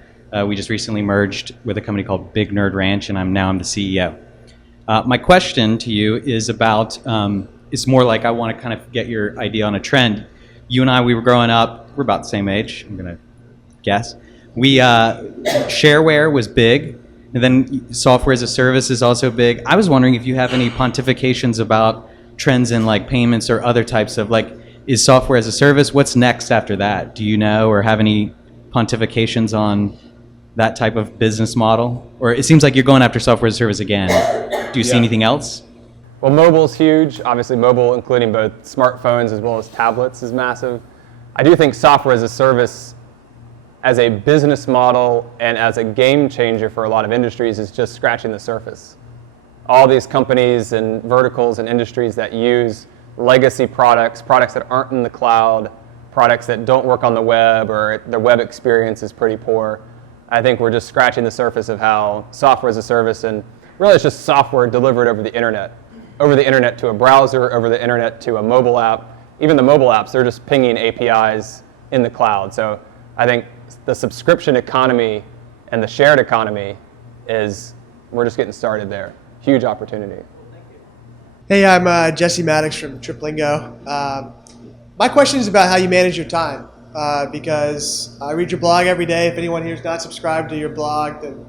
We just recently merged with a company called Big Nerd Ranch, and I'm the CEO. My question to you is about, it's more like I want to kind of get your idea on a trend. You and I, we were growing up, we're about the same age, I'm going to guess. Shareware was big, and then software as a service is also big. I was wondering if you have any pontifications about trends in like payments or other types of is software as a service? What's next after that? Do you know, or have any pontifications on that type of business model? Or it seems like you're going after software as a service again. Do you see anything else? Well, mobile's huge. Obviously, mobile, including both smartphones as well as tablets, is massive. I do think software as a service as a business model and as a game changer for a lot of industries is just scratching the surface. All these companies and verticals and industries that use legacy products that aren't in the cloud, products that don't work on the web, or their web experience is pretty poor. I think we're just scratching the surface of how software as a service, and really it's just software delivered over the internet to a browser, over the internet to a mobile app. Even the mobile apps, they're just pinging APIs in the cloud. So I think the subscription economy and the shared economy we're just getting started there. Huge opportunity. Hey, I'm Jesse Maddox from Triplingo. My question is about how you manage your time, because I read your blog every day. If anyone here is not subscribed to your blog, then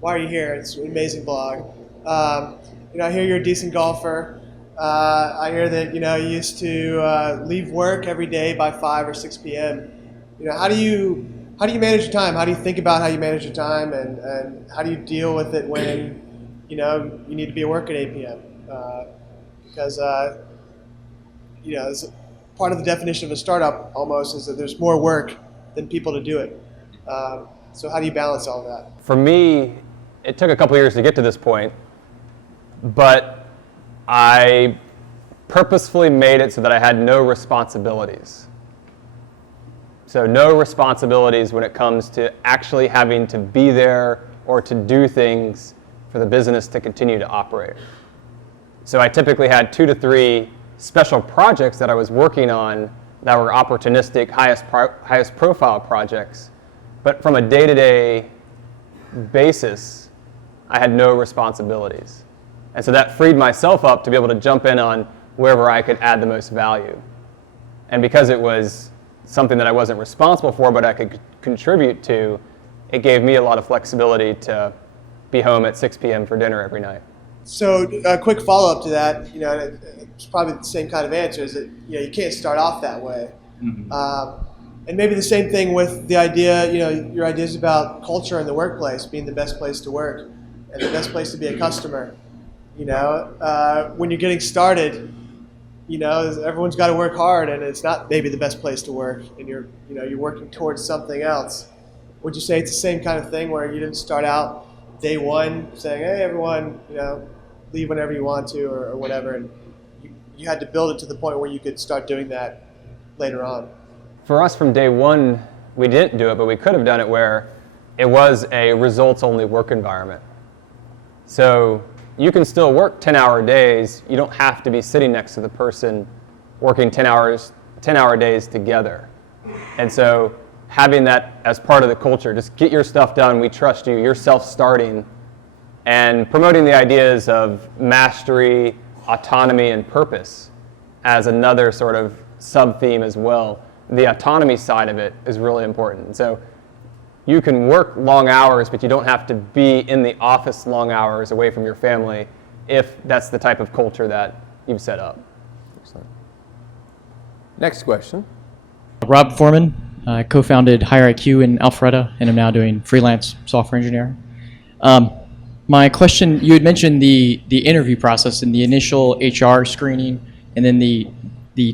why are you here? It's an amazing blog. I hear you're a decent golfer. I hear that you used to leave work every day by 5 or 6 p.m. How do you manage your time? How do you think about how you manage your time, and how do you deal with it when you need to be at work at 8 p.m.? Because part of the definition of a startup almost is that there's more work than people to do it. So how do you balance all that? For me, it took a couple years to get to this point, but I purposefully made it so that I had no responsibilities. So no responsibilities when it comes to actually having to be there or to do things for the business to continue to operate. So I typically had 2 to 3 special projects that I was working on that were opportunistic, highest profile projects. But from a day-to-day basis, I had no responsibilities. And so that freed myself up to be able to jump in on wherever I could add the most value. And because it was something that I wasn't responsible for, but I could contribute to, it gave me a lot of flexibility to be home at 6 p.m. for dinner every night. So a quick follow-up to that, you know, it's probably the same kind of answer, is that, you know, you can't start off that way. And maybe the same thing with the idea, you know, your ideas about culture in the workplace being the best place to work and the best place to be a customer. You know, when you're getting started, you know, everyone's got to work hard, and it's not maybe the best place to work, and you're working towards something else. Would you say it's the same kind of thing where you didn't start out day one saying, hey, everyone, you know, leave whenever you want to or whatever, and you had to build it to the point where you could start doing that later on? For us from day one, we didn't do it, but we could have done it where it was a results-only work environment. So you can still work 10-hour days. You don't have to be sitting next to the person working 10-hour days together. And so having that as part of the culture, just get your stuff done, we trust you, you're self-starting, and promoting the ideas of mastery, autonomy, and purpose as another sort of sub-theme as well. The autonomy side of it is really important. So you can work long hours, but you don't have to be in the office long hours away from your family if that's the type of culture that you've set up. Excellent. Next question. Rob Foreman. I co-founded Higher IQ in Alpharetta, and I'm now doing freelance software engineering. My question, you had mentioned the interview process and the initial HR screening, and then the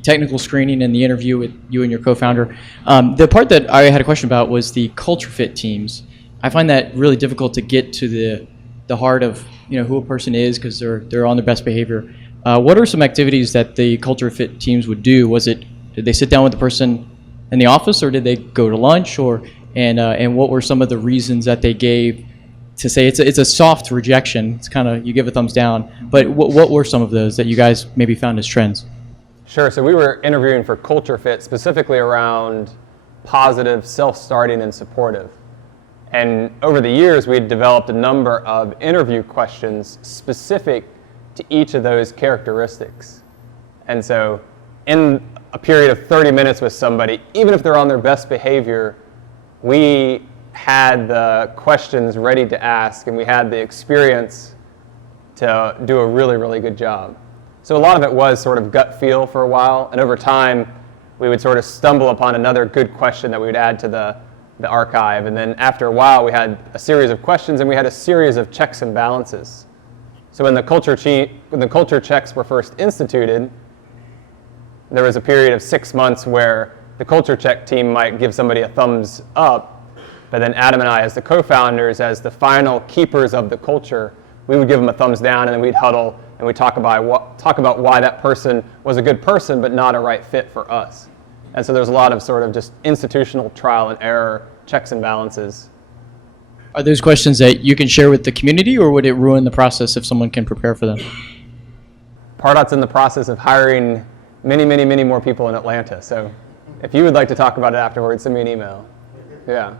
technical screening and the interview with you and your co-founder. The part that I had a question about was the culture fit teams. I find that really difficult to get to the heart of, you know, who a person is, because they're on their best behavior. What are some activities that the culture fit teams would do? Did they sit down with the person in the office, or did they go to lunch, and what were some of the reasons that they gave to say it's a soft rejection? It's kind of, you give a thumbs down, but what were some of those that you guys maybe found as trends? Sure, so we were interviewing for culture fit specifically around positive, self-starting, and supportive. And over the years, we had developed a number of interview questions specific to each of those characteristics. And so in a period of 30 minutes with somebody, even if they're on their best behavior, we had the questions ready to ask, and we had the experience to do a really, really good job. So a lot of it was sort of gut feel for a while, and over time, we would sort of stumble upon another good question that we would add to the archive, and then after a while, we had a series of questions, and we had a series of checks and balances. So when the culture checks were first instituted, there was a period of 6 months where the culture check team might give somebody a thumbs up, but then Adam and I, as the co-founders, as the final keepers of the culture, we would give them a thumbs down, and then we'd huddle and we'd talk about why that person was a good person but not a right fit for us. And so there's a lot of sort of just institutional trial and error, checks and balances. Are those questions that you can share with the community, or would it ruin the process if someone can prepare for them? Pardot's in the process of hiring many, many, many more people in Atlanta. So if you would like to talk about it afterwards, send me an email. Yeah.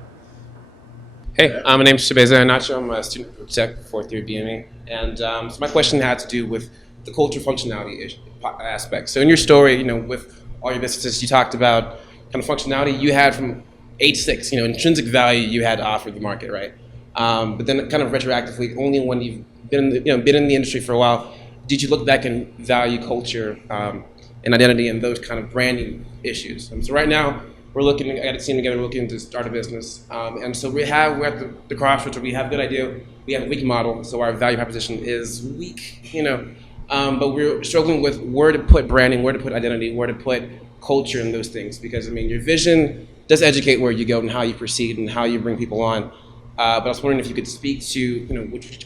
Hey, my name's Shabeza Anacho. I'm a student of tech, fourth year BME. And so my question had to do with the culture functionality aspect. So in your story, you know, with all your businesses, you talked about kind of functionality you had from age 6, you know, intrinsic value you had to offer the market, right? But then kind of retroactively, only when you've been in the industry for a while, did you look back and value culture and identity and those kind of branding issues? So right now, we're looking, I got a team together, we're looking to start a business. And so we're at the crossroads where we have a good idea, we have a weak model, so our value proposition is weak, you know. But we're struggling with where to put branding, where to put identity, where to put culture and those things. Because I mean, your vision does educate where you go and how you proceed and how you bring people on. But I was wondering if you could speak to,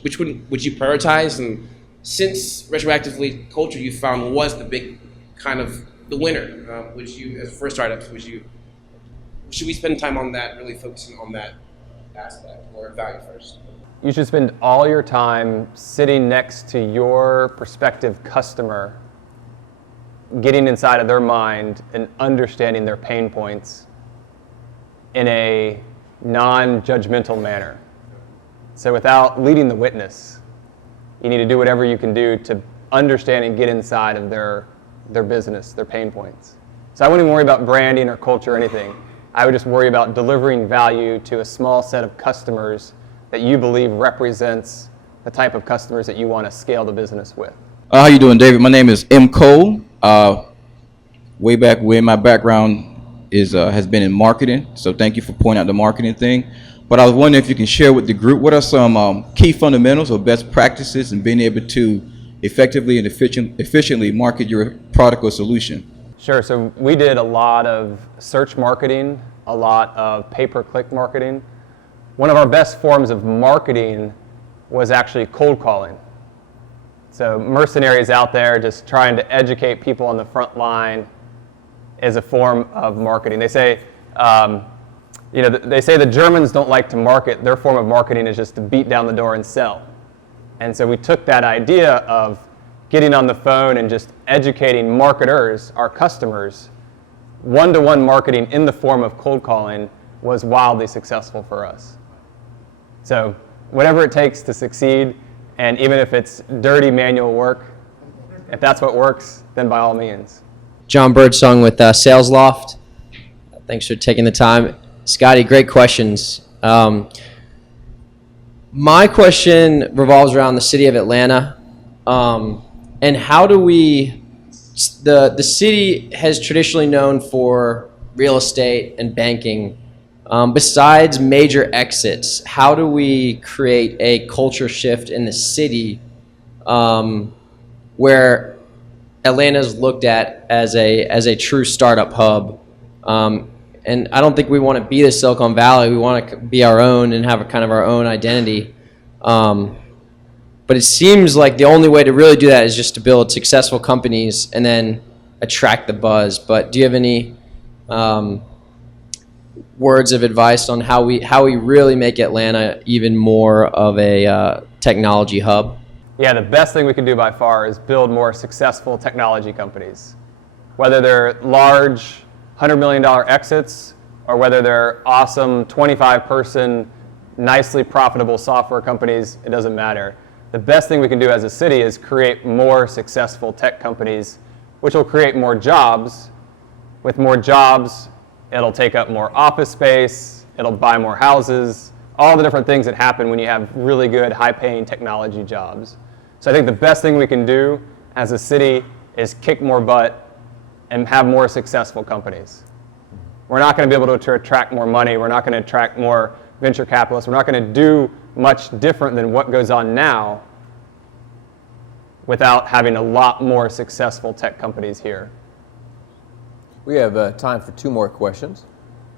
which one would you prioritize? And since retroactively culture you found was the big kind of the winner, would you, as for startups, should we spend time on that, really focusing on that aspect, or value first? You should spend all your time sitting next to your prospective customer, getting inside of their mind and understanding their pain points in a non-judgmental manner. So without leading the witness, you need to do whatever you can do to understand and get inside of their business, their pain points. So I wouldn't even worry about branding or culture or anything. I would just worry about delivering value to a small set of customers that you believe represents the type of customers that you want to scale the business with. How you doing, David? My name is M. Cole. Way back when, my background has been in marketing, so thank you for pointing out the marketing thing. But I was wondering if you can share with the group what are some key fundamentals or best practices in being able to effectively and efficiently market your product or solution. Sure, so we did a lot of search marketing, a lot of pay-per-click marketing. One of our best forms of marketing was actually cold calling. So mercenaries out there just trying to educate people on the front line is a form of marketing. They say, they say the Germans don't like to market. Their form of marketing is just to beat down the door and sell. And so we took that idea of getting on the phone and just educating marketers, our customers. One-to-one marketing in the form of cold calling was wildly successful for us. So whatever it takes to succeed, and even if it's dirty manual work, if that's what works, then by all means. John Birdsong with Sales Loft. Thanks for taking the time. Scotty, great questions. My question revolves around the city of Atlanta. And how do the city has traditionally known for real estate and banking. Besides major exits, how do we create a culture shift in the city where Atlanta is looked at as a true startup hub? And I don't think we want to be the Silicon Valley. We want to be our own and have a kind of our own identity. But it seems like the only way to really do that is just to build successful companies and then attract the buzz. But do you have any words of advice on how we really make Atlanta even more of a technology hub? Yeah, the best thing we can do by far is build more successful technology companies. Whether they're large $100 million exits or whether they're awesome 25-person, nicely profitable software companies, it doesn't matter. The best thing we can do as a city is create more successful tech companies, which will create more jobs. With more jobs, it'll take up more office space, it'll buy more houses, all the different things that happen when you have really good, high-paying technology jobs. So I think the best thing we can do as a city is kick more butt and have more successful companies. We're not going to be able to attract more money. We're not going to attract more venture capitalists. We're not going to do much different than what goes on now without having a lot more successful tech companies here. We have time for 2 more questions.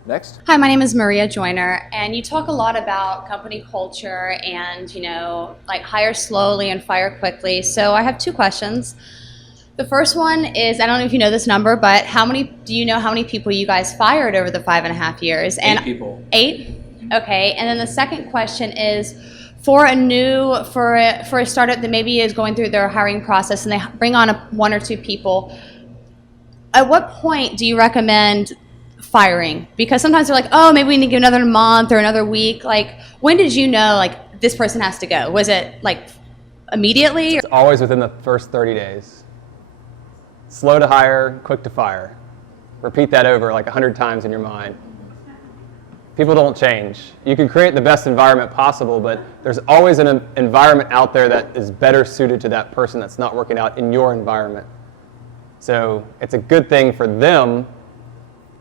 Next. Hi, my name is Maria Joyner, and you talk a lot about company culture and, like hire slowly and fire quickly. So I have 2 questions. The first one is, I don't know if you know this number, but do you know how many people you guys fired over the 5.5 years? 8 people. 8? Okay. And then the second question is, for a startup that maybe is going through their hiring process and they bring on 1 or 2 people, at what point do you recommend firing? Because sometimes they're like, oh, maybe we need to give another month or another week. Like, when did you know, like, this person has to go? Was it, like, immediately? It's always within the first 30 days. Slow to hire, quick to fire. Repeat that over like 100 times in your mind. People don't change. You can create the best environment possible, but there's always an environment out there that is better suited to that person that's not working out in your environment. So it's a good thing for them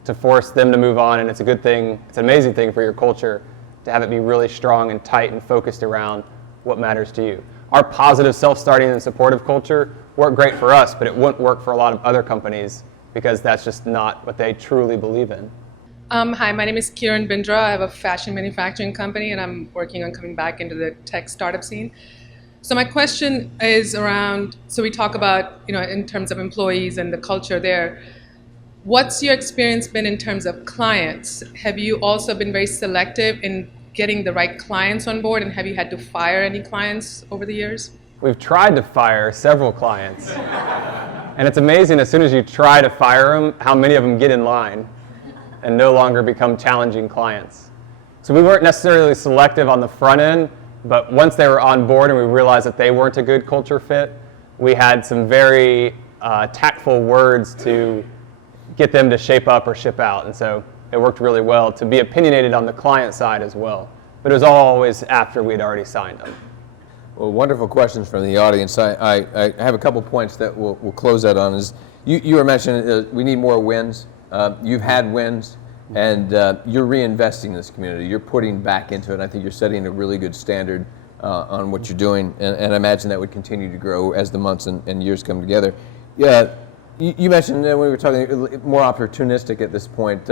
to force them to move on, and it's an amazing thing for your culture to have it be really strong and tight and focused around what matters to you. Our positive, self-starting, and supportive culture worked great for us, but it wouldn't work for a lot of other companies because that's just not what they truly believe in. Hi, my name is Kiran Bindra. I have a fashion manufacturing company, and I'm working on coming back into the tech startup scene. So my question is around, so we talk about, in terms of employees and the culture there. What's your experience been in terms of clients? Have you also been very selective in getting the right clients on board, and have you had to fire any clients over the years? We've tried to fire several clients. And it's amazing, as soon as you try to fire them, how many of them get in line and no longer become challenging clients. So we weren't necessarily selective on the front end, but once they were on board and we realized that they weren't a good culture fit, we had some very tactful words to get them to shape up or ship out. And so it worked really well to be opinionated on the client side as well. But it was always after we'd already signed them. Well, wonderful questions from the audience. I have a couple points that we'll close out on. Is you were mentioning we need more wins. You've had wins, and you're reinvesting in this community. You're putting back into it. And I think you're setting a really good standard on what you're doing, and I imagine that would continue to grow as the months and years come together. Yeah, you mentioned when we were talking more opportunistic at this point.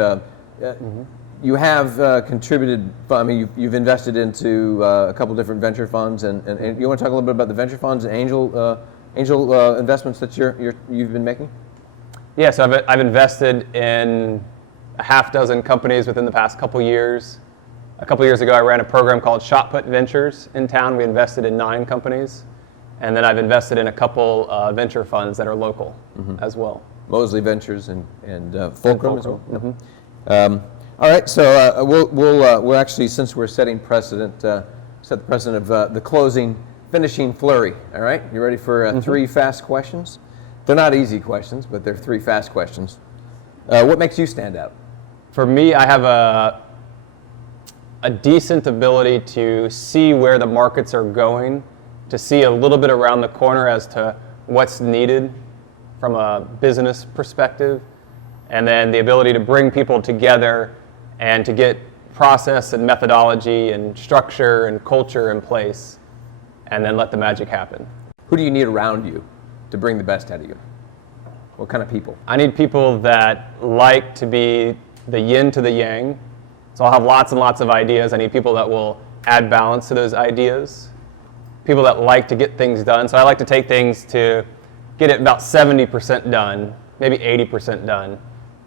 You have contributed. I mean, you've invested into a couple different venture funds, and you want to talk a little bit about the venture funds and angel investments that you've been making? Yeah, so I've invested in a half dozen companies within the past couple years. A couple years ago, I ran a program called Shot Put Ventures in town. We invested in 9 companies, and then I've invested in a couple venture funds that are local as well. Mosley Ventures and Fulcrum as well. Mm-hmm. All right, so we'll actually, since we're setting precedent, set the precedent of the closing, finishing flurry. All right, you ready for 3 fast questions? They're not easy questions, but they're 3 fast questions. What makes you stand out? For me, I have a decent ability to see where the markets are going, to see a little bit around the corner as to what's needed from a business perspective, and then the ability to bring people together and to get process and methodology and structure and culture in place, and then let the magic happen. Who do you need around you to bring the best out of you? What kind of people? I need people that like to be the yin to the yang. So I'll have lots and lots of ideas. I need people that will add balance to those ideas. People that like to get things done. So I like to take things to get it about 70% done, maybe 80% done.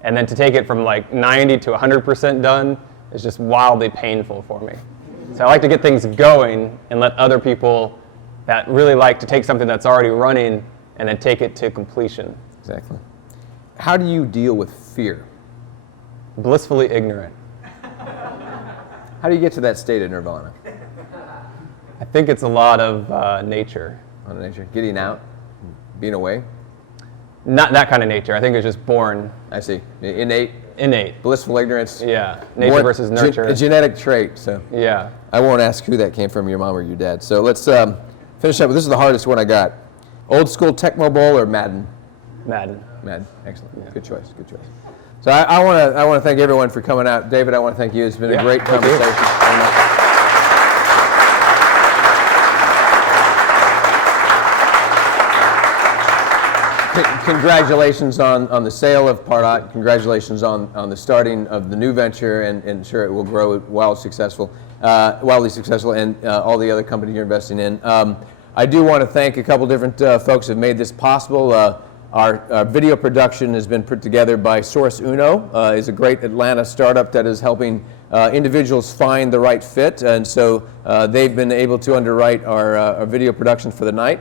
And then to take it from like 90 to 100% done is just wildly painful for me. So I like to get things going and let other people that really like to take something that's already running and then take it to completion. Exactly. How do you deal with fear? Blissfully ignorant. How do you get to that state of nirvana? I think it's a lot of nature. On nature, getting out, being away. Not that kind of nature. I think it's just born. I see. Innate. Blissful ignorance. Yeah. Nature versus nurture. A genetic trait. So. Yeah. I won't ask who that came from, your mom or your dad. So let's finish up. This is the hardest one I got. Old school Tecmo Bowl or Madden? Madden. Excellent. Yeah. Good choice. So I want to thank everyone for coming out. David, I want to thank you. It's been a great conversation. Congratulations on the sale of Pardot. Congratulations on the starting of the new venture, and sure it will grow wildly successful, and all the other companies you're investing in. I do want to thank a couple different folks who have made this possible. Our video production has been put together by Source Uno, is a great Atlanta startup that is helping individuals find the right fit, and so they've been able to underwrite our video production for the night.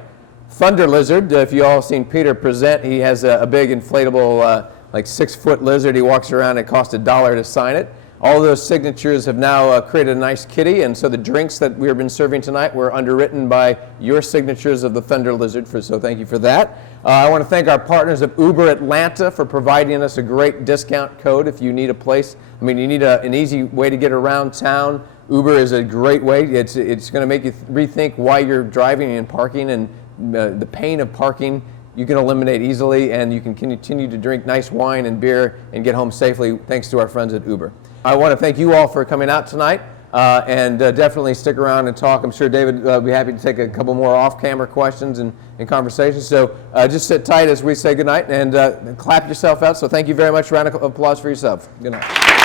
Thunder Lizard, if you all seen Peter present, he has a big inflatable, like 6-foot lizard. He walks around, it costs $1 to sign it. All those signatures have now created a nice kitty, and so the drinks that we've been serving tonight were underwritten by your signatures of the Thunder Lizard, so thank you for that. I want to thank our partners at Uber Atlanta for providing us a great discount code if you need a place. I mean, you need an easy way to get around town. Uber is a great way. It's going to make you rethink why you're driving and parking, and the pain of parking you can eliminate easily, and you can continue to drink nice wine and beer and get home safely thanks to our friends at Uber. I want to thank you all for coming out tonight, and definitely stick around and talk. I'm sure David will be happy to take a couple more off-camera questions and conversations. So just sit tight as we say goodnight, and clap yourself out. So thank you very much. Round of applause for yourself. Good night.